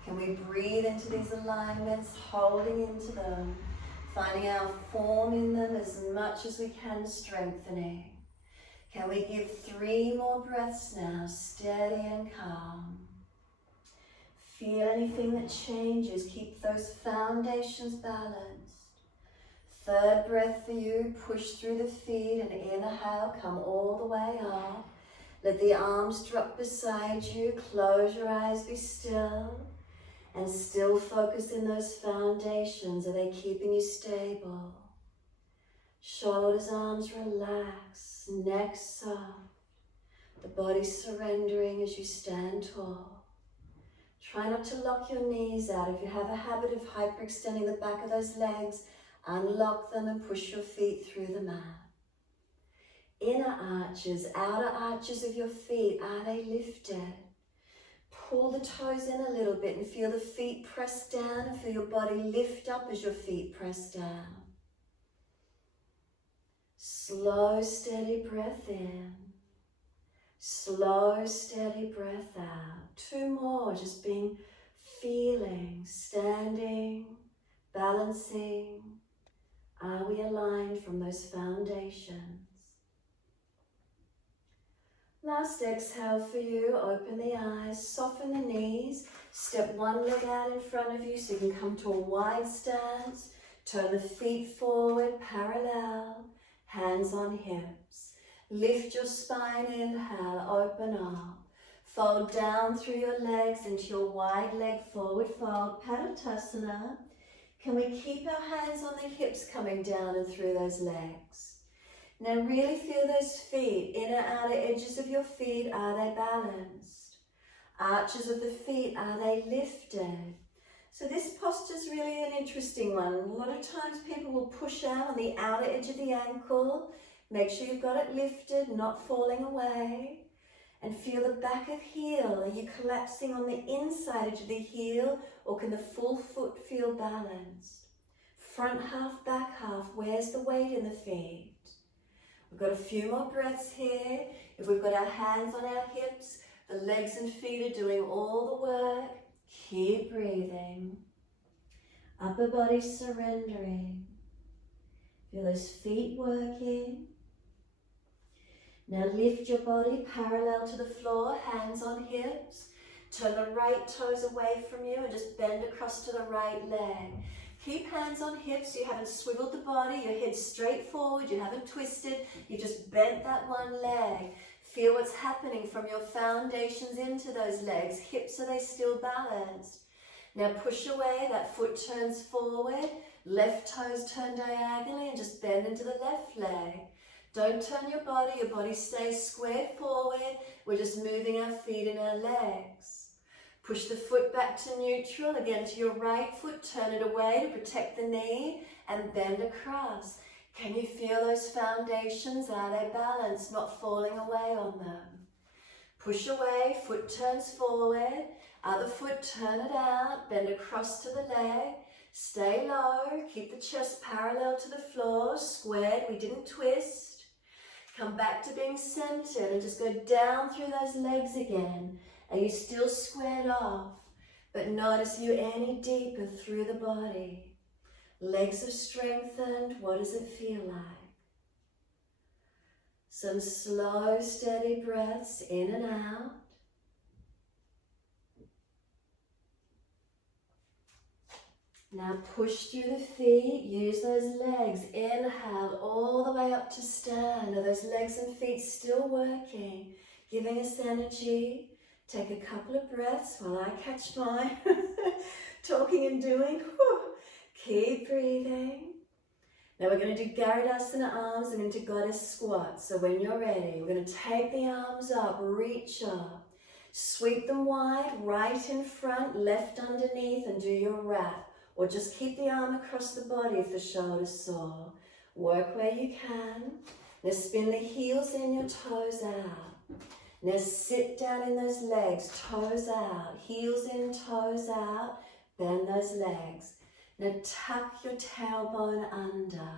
Can we breathe into these alignments, holding into them, finding our form in them as much as we can, strengthening. Can we give 3 more breaths now, steady and calm. Feel anything that changes. Keep those foundations balanced. 3rd breath for you, push through the feet and inhale, come all the way up. Let the arms drop beside you, close your eyes, be still. And still focus in those foundations. Are they keeping you stable? Shoulders, arms relax, neck soft. The body surrendering as you stand tall. Try not to lock your knees out. If you have a habit of hyperextending the back of those legs, unlock them and push your feet through the mat. Inner arches, outer arches of your feet, are they lifted? Pull the toes in a little bit and feel the feet press down and feel your body lift up as your feet press down. Slow, steady breath in. Slow, steady breath out. 2 more, just feeling, standing, balancing. Are we aligned from those foundations? Last exhale for you, open the eyes, soften the knees, step one leg out in front of you so you can come to a wide stance, turn the feet forward, parallel, hands on hips. Lift your spine, inhale, open up. Fold down through your legs into your wide leg forward fold, Paratasana. Can we keep our hands on the hips coming down and through those legs? Now really feel those feet, inner outer edges of your feet, are they balanced? Arches of the feet, are they lifted? So this posture is really an interesting one. A lot of times people will push out on the outer edge of the ankle. Make sure you've got it lifted, not falling away. And feel the back of heel. Are you collapsing on the inside edge of the heel, or can the full foot feel balanced? Front half, back half, where's the weight in the feet? We've got a few more breaths here. If we've got our hands on our hips, the legs and feet are doing all the work. Keep breathing. Upper body surrendering. Feel those feet working. Now lift your body parallel to the floor, hands on hips. Turn the right toes away from you and just bend across to the right leg. Keep hands on hips, you haven't swiveled the body, your head's straight forward, you haven't twisted, you just bent that one leg. Feel what's happening from your foundations into those legs. Hips, are they still balanced? Now push away, that foot turns forward, left toes turn diagonally and just bend into the left leg. Don't turn your body stays square forward. We're just moving our feet and our legs. Push the foot back to neutral, again to your right foot, turn it away to protect the knee and bend across. Can you feel those foundations? Are they balanced, not falling away on them? Push away, foot turns forward, other foot turn it out, bend across to the leg, stay low, keep the chest parallel to the floor, squared, we didn't twist. Come back to being centered and just go down through those legs again. Are you still squared off? But notice you any deeper through the body. Legs have strengthened. What does it feel like? Some slow, steady breaths in and out. Now push through the feet, use those legs. Inhale all the way up to stand. Are those legs and feet still working? Giving us energy. Take a couple of breaths while I catch my talking and doing. Whew. Keep breathing. Now we're going to do Badakanasana arms and into goddess squat. So when you're ready, we're going to take the arms up, reach up. Sweep them wide, right in front, left underneath, and do your wrap. Or just keep the arm across the body if the shoulder's sore. Work where you can. Now spin the heels in, your toes out. Now sit down in those legs, toes out. Heels in, toes out. Bend those legs. Now tuck your tailbone under.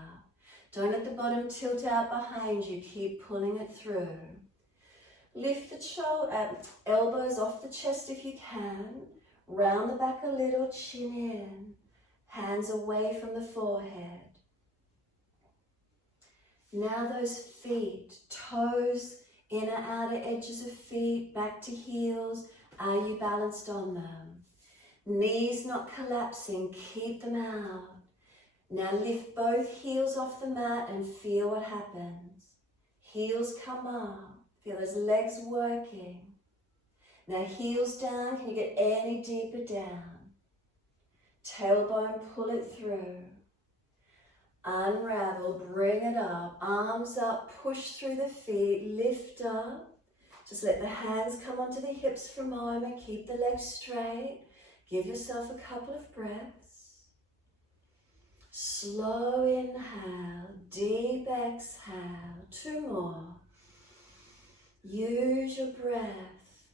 Don't let the bottom tilt out behind you. Keep pulling it through. Lift the elbows off the chest if you can. Round the back a little, chin in. Hands away from the forehead. Now those feet, toes, inner outer edges of feet, back to heels. Are you balanced on them? Knees not collapsing, keep them out. Now lift both heels off the mat and feel what happens. Heels come up, feel those legs working. Now heels down, can you get any deeper down? Tailbone, pull it through. Unravel, bring it up. Arms up, push through the feet, lift up. Just let the hands come onto the hips for a moment. Keep the legs straight. Give yourself a couple of breaths. Slow inhale, deep exhale, 2 more. Use your breath.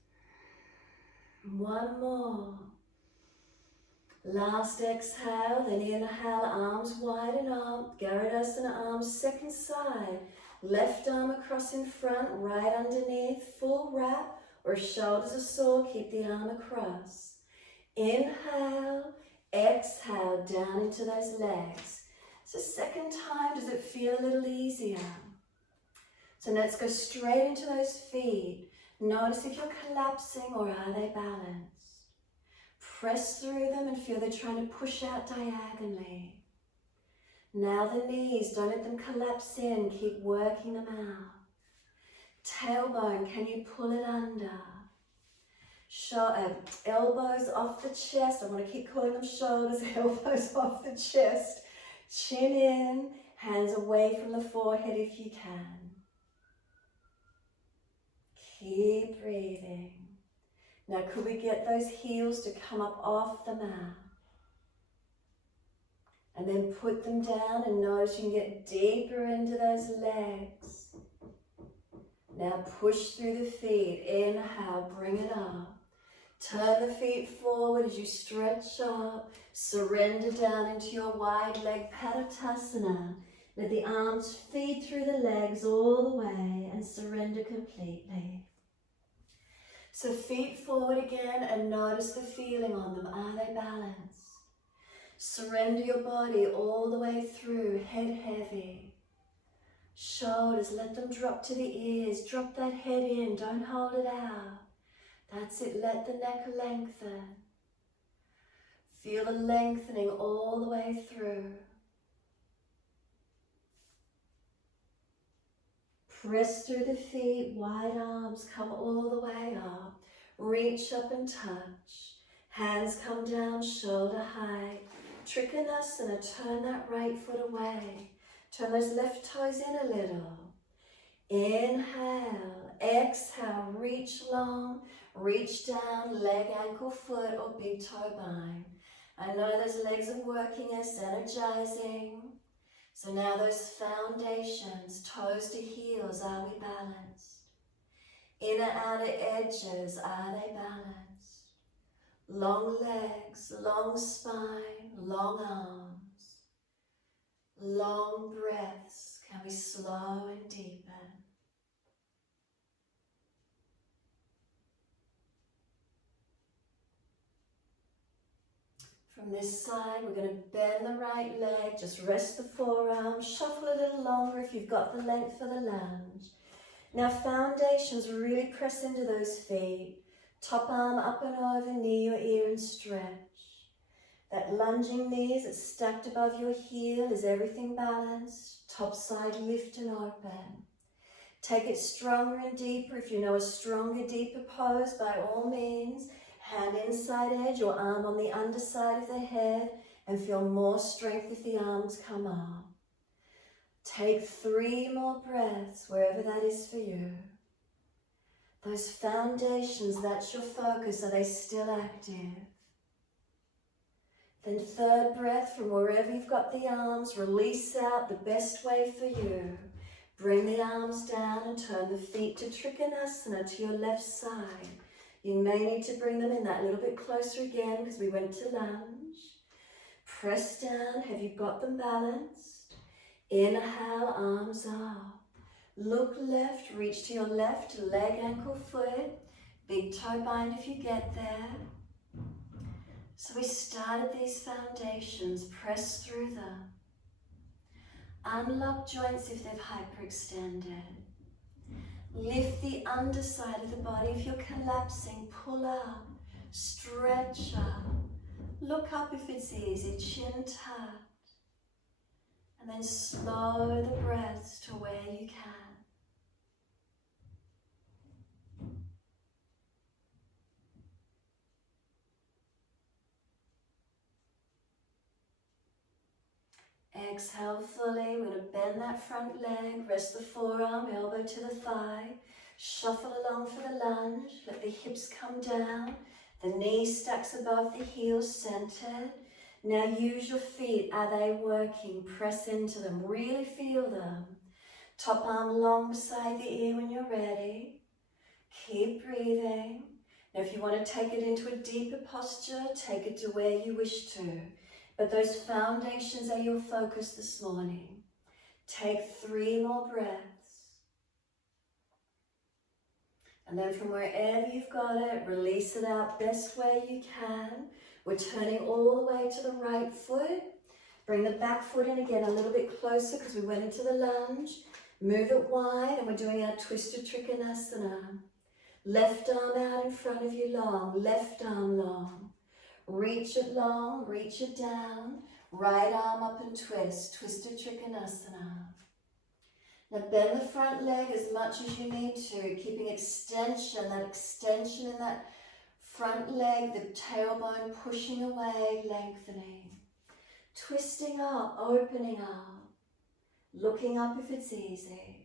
1 more. Last exhale, then inhale, arms widen up, Badakanasana arms second side, left arm across in front, right underneath, full wrap, or if shoulders are sore, keep the arm across. Inhale, exhale, down into those legs. So second time, does it feel a little easier? So let's go straight into those feet. Notice if you're collapsing or are they balanced. Press through them and feel they're trying to push out diagonally. Now the knees, don't let them collapse in, keep working them out. Tailbone, can you pull it under? Elbows off the chest, I want to keep calling them shoulders, elbows off the chest. Chin in, hands away from the forehead if you can. Keep breathing. Now could we get those heels to come up off the mat? And then put them down and notice you can get deeper into those legs. Now push through the feet. Inhale, bring it up. Turn the feet forward as you stretch up. Surrender down into your wide leg Paratasana. Let the arms feed through the legs all the way and surrender completely. So feet forward again and notice the feeling on them. Are they balanced? Surrender your body all the way through, head heavy. Shoulders, let them drop to the ears. Drop that head in, don't hold it out. That's it, let the neck lengthen. Feel the lengthening all the way through. Press through the feet, wide arms, come all the way up. Reach up and touch. Hands come down, shoulder height. Trikonasana, turn that right foot away. Turn those left toes in a little. Inhale, exhale, reach long, reach down, leg, ankle, foot, or big toe bind. I know those legs are working, it's energizing. So now those foundations, toes to heels, are we balanced? Inner, outer edges, are they balanced? Long legs, long spine, long arms. Long breaths, can we slow and deepen? From this side, we're going to bend the right leg, just rest the forearm, shuffle a little longer if you've got the length for the lunge. Now foundations, really press into those feet. Top arm up and over, knee your ear and stretch. That lunging knees that's stacked above your heel, is everything balanced? Top side lift and open. Take it stronger and deeper. If you know a stronger, deeper pose, by all means. Hand inside edge or arm on the underside of the head and feel more strength if the arms come up. Take 3 more breaths wherever that is for you. Those foundations, that's your focus. Are they still active? Then 3rd breath from wherever you've got the arms, release out the best way for you. Bring the arms down and turn the feet to Trikonasana, to your left side. You may need to bring them in that little bit closer again because we went to lunge. Press down. Have you got them balanced? Inhale, arms up. Look left, reach to your left, leg, ankle, foot. Big toe bind if you get there. So we started these foundations. Press through them. Unlock joints if they've hyperextended. Lift the underside of the body. If you're collapsing, pull up, stretch up. Look up if it's easy, chin tucked. And then slow the breaths to where you can. Exhale fully. We're going to bend that front leg, rest the forearm, elbow to the thigh. Shuffle along for the lunge. Let the hips come down. The knee stacks above the heels, centered. Now use your feet. Are they working? Press into them. Really feel them. Top arm long beside the ear when you're ready. Keep breathing. Now if you want to take it into a deeper posture, take it to where you wish to. But those foundations are your focus this morning. Take 3 more breaths. And then from wherever you've got it, release it out best way you can. We're turning all the way to the right foot. Bring the back foot in again a little bit closer because we went into the lunge. Move it wide and we're doing our twisted Trikonasana. Left arm out in front of you long, left arm long. Reach it long, reach it down. Right arm up and twist, twisted Trikonasana. Now bend the front leg as much as you need to, keeping extension, that extension in that front leg, the tailbone pushing away, lengthening. Twisting up, opening up, looking up if it's easy.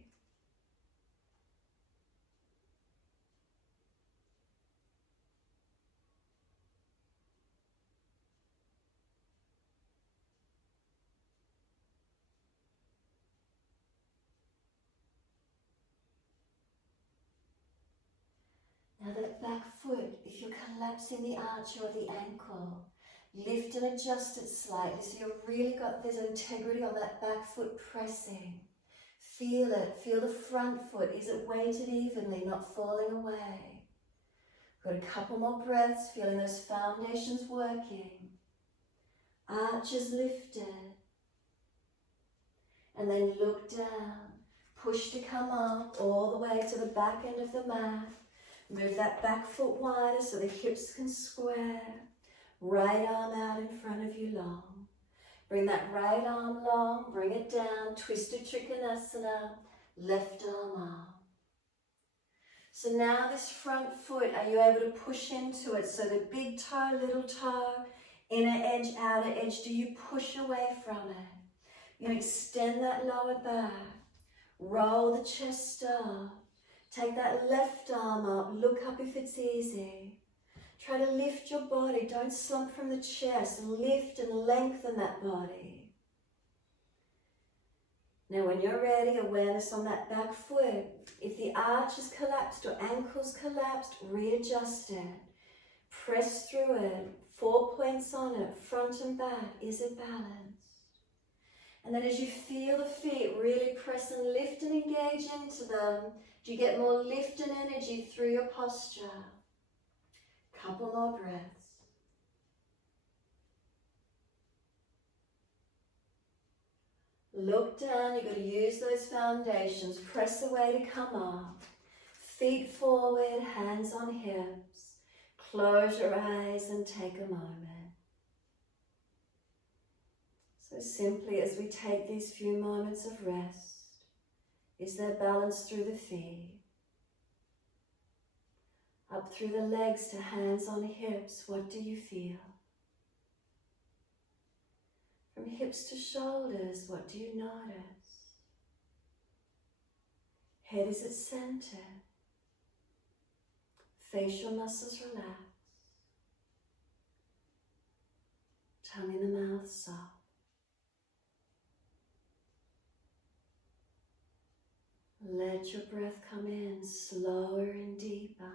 Now that back foot, if you're collapsing the arch or the ankle, lift and adjust it slightly so you've really got this integrity on that back foot pressing. Feel it, feel the front foot. Is it weighted evenly, not falling away? Got a couple more breaths, feeling those foundations working. Arches lifted. And then look down. Push to come up all the way to the back end of the mat. Move that back foot wider so the hips can square. Right arm out in front of you long. Bring that right arm long, bring it down, twisted Trikonasana, left arm up. So now this front foot, are you able to push into it? So the big toe, little toe, inner edge, outer edge, do you push away from it? You can extend that lower back, roll the chest up. Take that left arm up, look up if it's easy. Try to lift your body, don't slump from the chest. Lift and lengthen that body. Now when you're ready, awareness on that back foot. If the arch is collapsed or ankles collapsed, readjust it. Press through it, 4 points on it, front and back. Is it balanced? And then as you feel the feet, really press and lift and engage into them. Do you get more lift and energy through your posture? Couple more breaths. Look down, you've got to use those foundations. Press away to come up. Feet forward, hands on hips. Close your eyes and take a moment. So simply as we take these few moments of rest, is there balance through the feet? Up through the legs to hands on hips, what do you feel? From hips to shoulders, what do you notice? Head, is it centered? Facial muscles relax. Tongue in the mouth soft. Let your breath come in slower and deeper.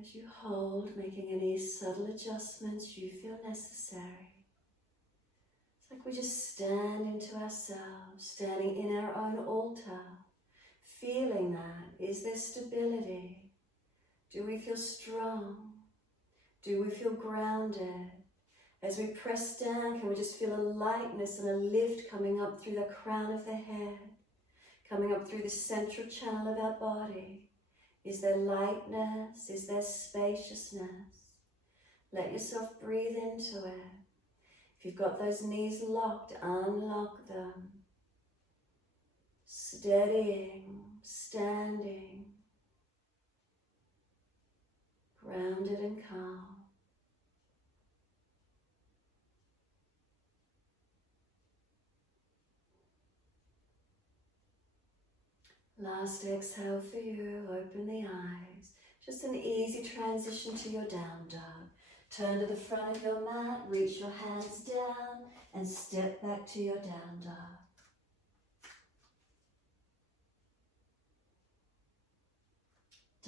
As you hold, making any subtle adjustments you feel necessary. It's like we just stand into ourselves, standing in our own altar, feeling that. Is there stability? Do we feel strong? Do we feel grounded? As we press down, can we just feel a lightness and a lift coming up through the crown of the head, coming up through the central channel of our body? Is there lightness? Is there spaciousness? Let yourself breathe into it. If you've got those knees locked, unlock them. Steadying, standing, grounded and calm. Last exhale for you, open the eyes. Just an easy transition to your down dog. Turn to the front of your mat, reach your hands down and step back to your down dog.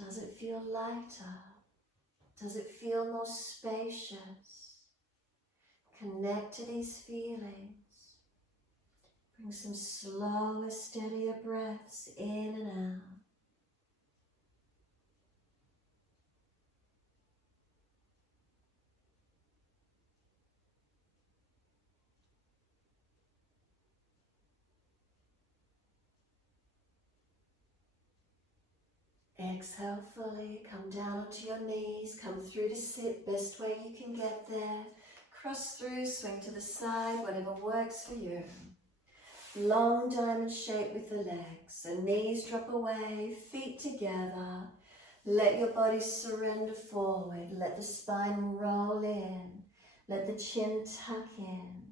Does it feel lighter? Does it feel more spacious? Connect to these feelings. Bring some slower, steadier breaths in and out. Exhale fully, come down onto your knees, come through to sit, best way you can get there. Cross through, swing to the side, whatever works for you. Long diamond shape with the legs, so knees drop away, feet together. Let your body surrender forward, let the spine roll in, let the chin tuck in.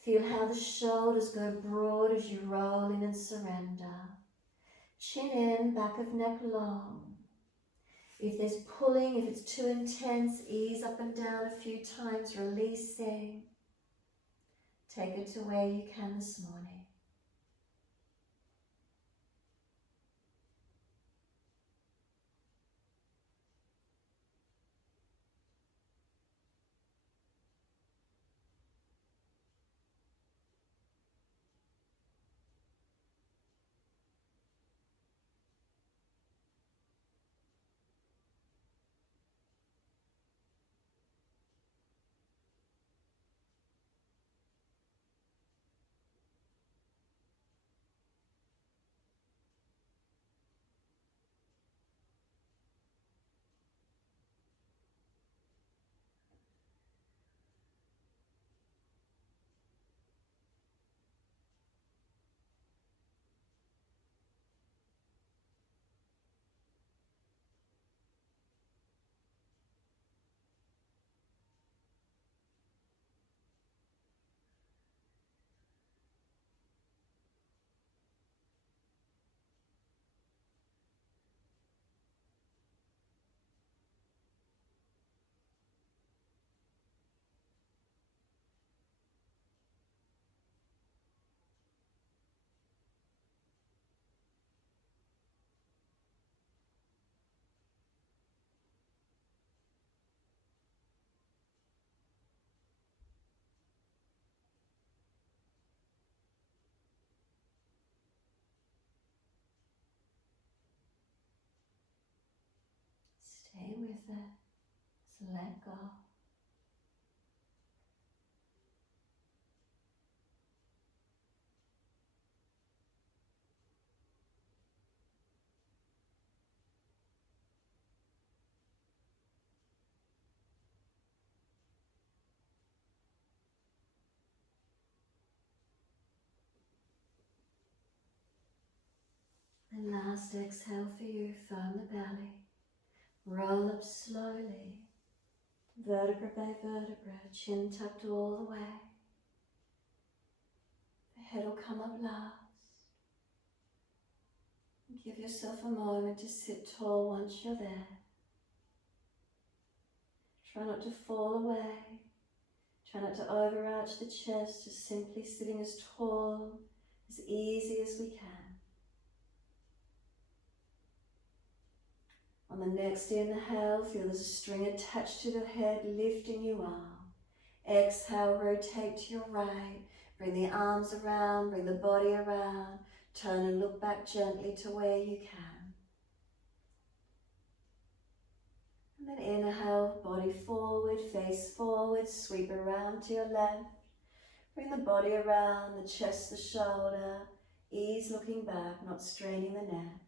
Feel how the shoulders go broad as you roll in and surrender. Chin in, back of neck long. If there's pulling, if it's too intense, ease up and down a few times, releasing. Take it to where you can this morning. Stay with it, so let go. And last exhale for you, firm the belly. Roll up slowly, vertebra by vertebra, chin tucked all the way. The head will come up last. Give yourself a moment to sit tall once you're there. Try not to fall away. Try not to overarch the chest, just simply sitting as tall, as easy as we can. On the next inhale, feel there's a string attached to the head, lifting you up. Exhale, rotate to your right. Bring the arms around, bring the body around. Turn and look back gently to where you can. And then inhale, body forward, face forward, sweep around to your left. Bring the body around, the chest, the shoulder. Ease looking back, not straining the neck.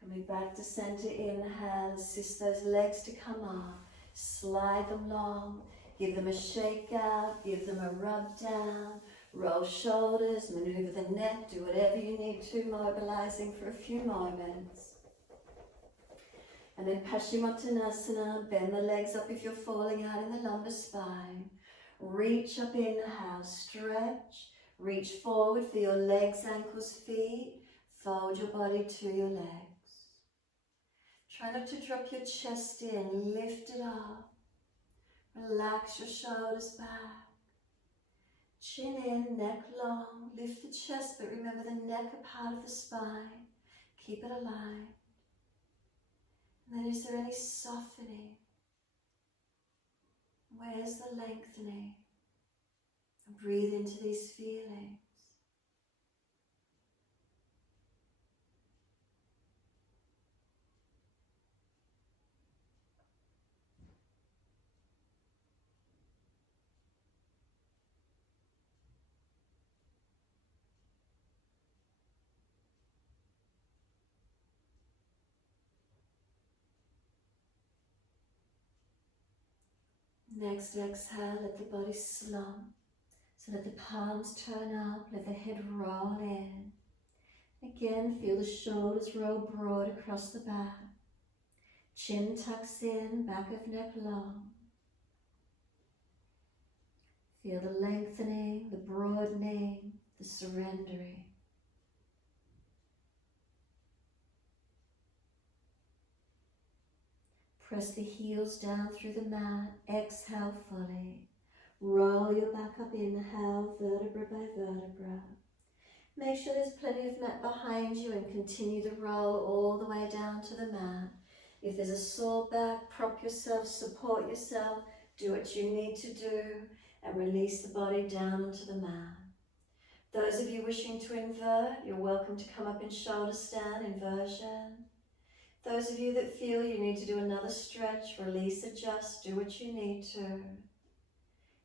Coming back to center, inhale, assist those legs to come up. Slide them long, give them a shake out, give them a rub down. Roll shoulders, maneuver the neck, do whatever you need to, mobilizing for a few moments. And then Paschimottanasana, bend the legs up if you're falling out in the lumbar spine. Reach up, inhale, stretch. Reach forward for your legs, ankles, feet. Fold your body to your legs. Try not to drop your chest in, lift it up. Relax your shoulders back. Chin in, neck long. Lift the chest, but remember the neck a part of the spine. Keep it aligned. And then is there any softening? Where's the lengthening? And breathe into these feelings. Next exhale, let the body slump. So let the palms turn up, let the head roll in. Again, feel the shoulders roll broad across the back. Chin tucks in, back of neck long. Feel the lengthening, the broadening, the surrendering. Press the heels down through the mat. Exhale fully. Roll your back up, inhale, vertebra by vertebra. Make sure there's plenty of mat behind you and continue the roll all the way down to the mat. If there's a sore back, prop yourself, support yourself, do what you need to do and release the body down onto the mat. Those of you wishing to invert, you're welcome to come up in shoulder stand, inversion. Those of you that feel you need to do another stretch, release, adjust, do what you need to.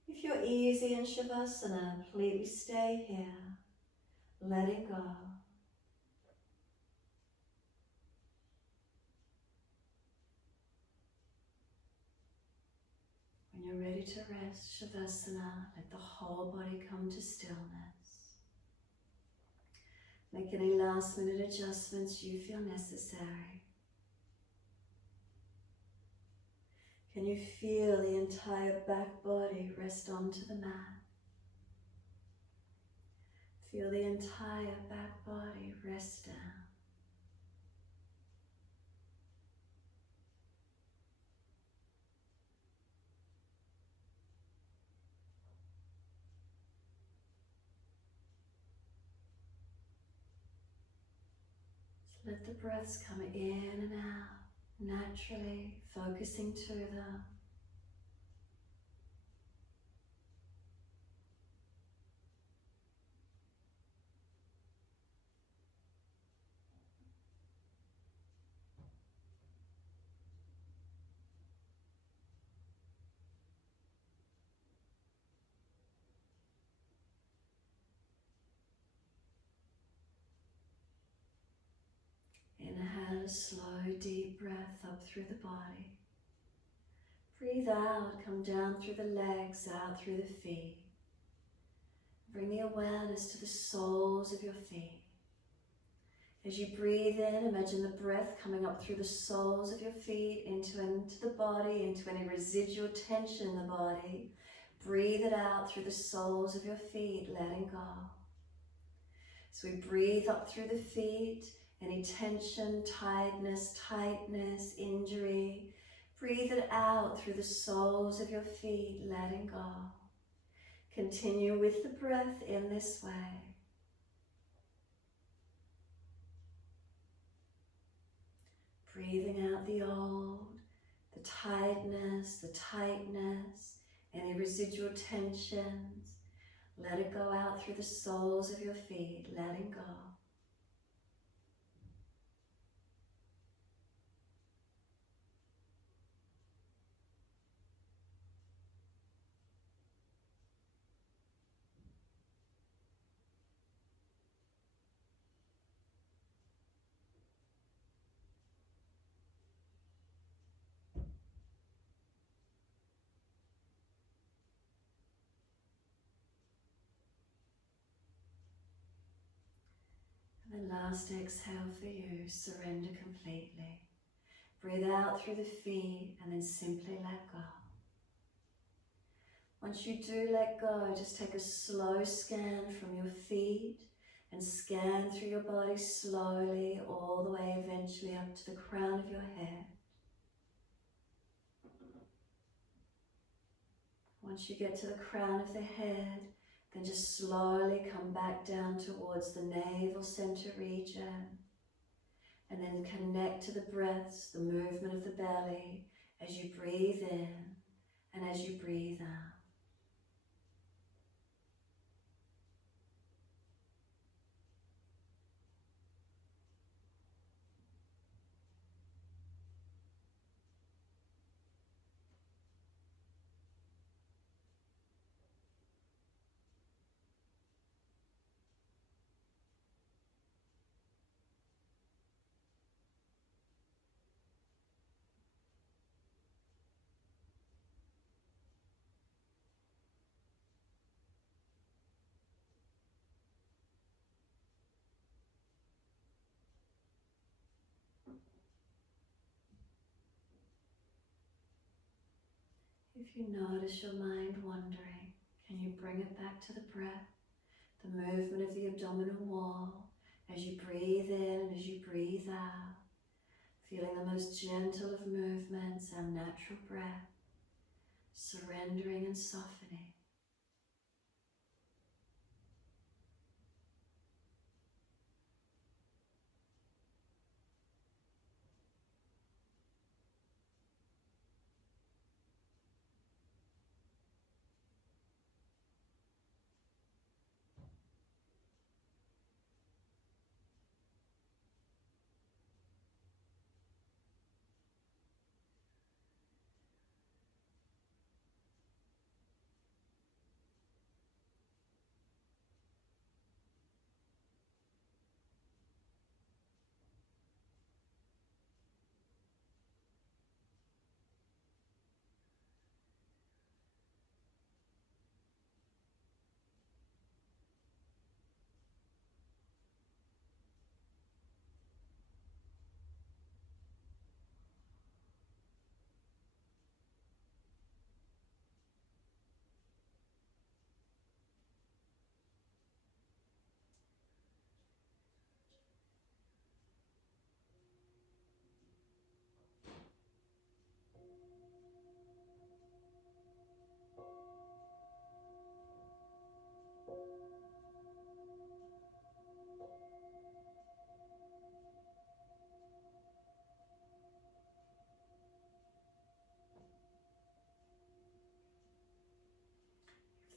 If you're easy in Shavasana, completely stay here, letting go. When you're ready to rest, Shavasana, let the whole body come to stillness. Make any last minute adjustments you feel necessary. Can you feel the entire back body rest onto the mat? Feel the entire back body rest down. So let the breaths come in and out, naturally, focusing to them. Inhale a slow, deep breath up through the body. Breathe out, come down through the legs, out through the feet. Bring the awareness to the soles of your feet. As you breathe in, imagine the breath coming up through the soles of your feet into the body, into any residual tension in the body. Breathe it out through the soles of your feet, letting go. So we breathe up through the feet, any tension, tiredness, tightness, injury. Breathe it out through the soles of your feet, letting go. Continue with the breath in this way. Breathing out the old, the tiredness, the tightness, any residual tensions. Let it go out through the soles of your feet, letting go. And then last exhale for you, surrender completely. Breathe out through the feet and then simply let go. Once you do let go, just take a slow scan from your feet and scan through your body slowly all the way eventually up to the crown of your head. Once you get to the crown of the head, then just slowly come back down towards the navel center region. And then connect to the breaths, the movement of the belly as you breathe in and as you breathe out. If you notice your mind wandering, can you bring it back to the breath, the movement of the abdominal wall, as you breathe in and as you breathe out, feeling the most gentle of movements, our natural breath, surrendering and softening.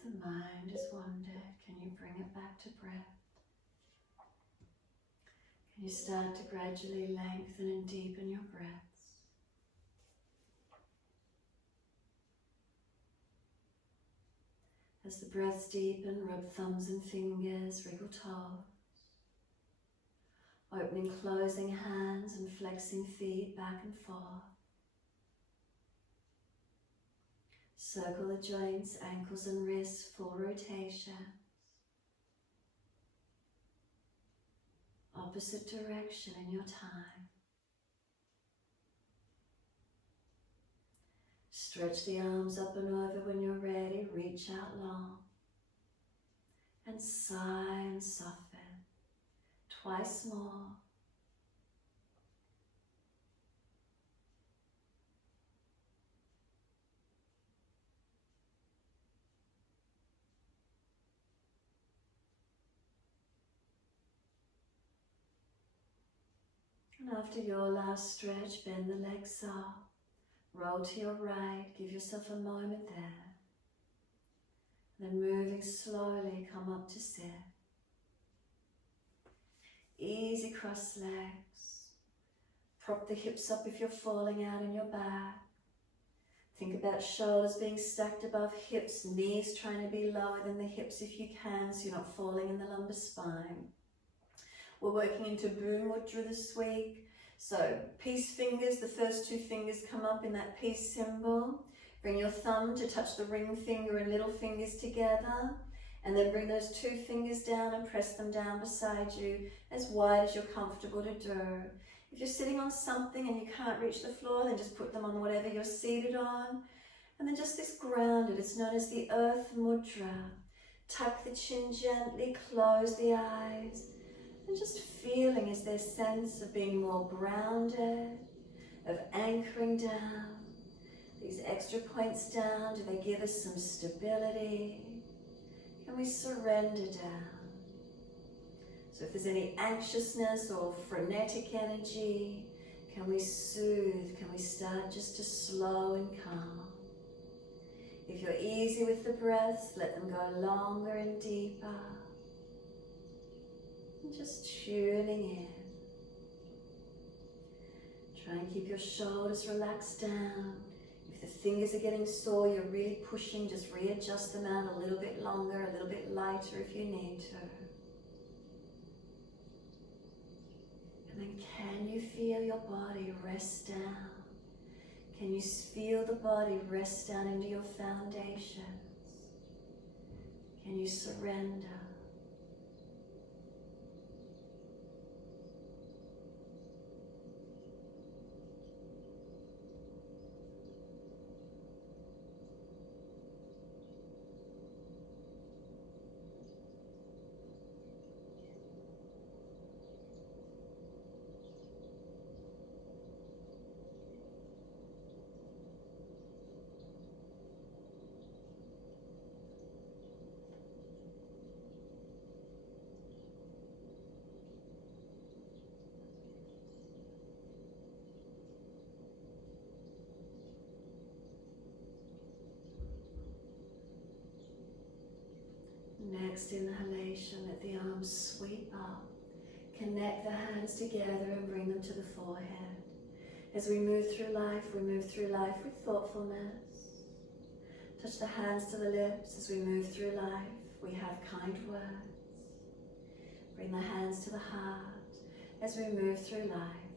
If the mind has wandered, can you bring it back to breath? Can you start to gradually lengthen and deepen your breaths? As the breaths deepen, rub thumbs and fingers, wriggle toes. Opening, closing hands and flexing feet back and forth. Circle the joints, ankles and wrists, full rotation. Opposite direction in your time. Stretch the arms up and over when you're ready, reach out long. And sigh and soften. Twice more. And after your last stretch, bend the legs up. Roll to your right, give yourself a moment there. Then moving slowly, come up to sit. Easy cross legs. Prop the hips up if you're falling out in your back. Think about shoulders being stacked above hips, knees trying to be lower than the hips if you can, so you're not falling in the lumbar spine. We're working into Mudra this week. So peace fingers, the first two fingers come up in that peace symbol. Bring your thumb to touch the ring finger and little fingers together. And then bring those two fingers down and press them down beside you as wide as you're comfortable to do. If you're sitting on something and you can't reach the floor, then just put them on whatever you're seated on. And then just this grounded, it's known as the Earth Mudra. Tuck the chin gently, close the eyes, and just feeling, is there sense of being more grounded, of anchoring down? These extra points down, do they give us some stability? Can we surrender down? So if there's any anxiousness or frenetic energy, can we soothe? Can we start just to slow and calm? If you're easy with the breaths, let them go longer and deeper. And just tuning in. Try and keep your shoulders relaxed down. If the fingers are getting sore, you're really pushing, just readjust them out a little bit longer, a little bit lighter if you need to. And then can you feel your body rest down? Can you feel the body rest down into your foundations? Can you surrender? Next inhalation, let the arms sweep up. Connect the hands together and bring them to the forehead. As we move through life with thoughtfulness. Touch the hands to the lips. As we move through life, we have kind words. Bring the hands to the heart. As we move through life,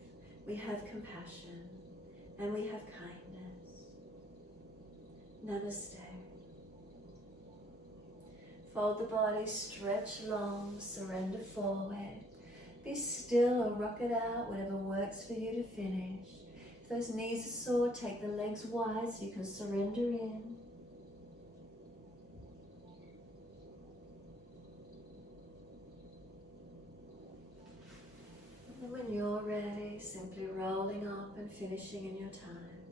we have compassion and we have kindness. Namaste. Fold the body, stretch long, surrender forward. Be still or rock it out, whatever works for you to finish. If those knees are sore, take the legs wide so you can surrender in. And when you're ready, simply rolling up and finishing in your time.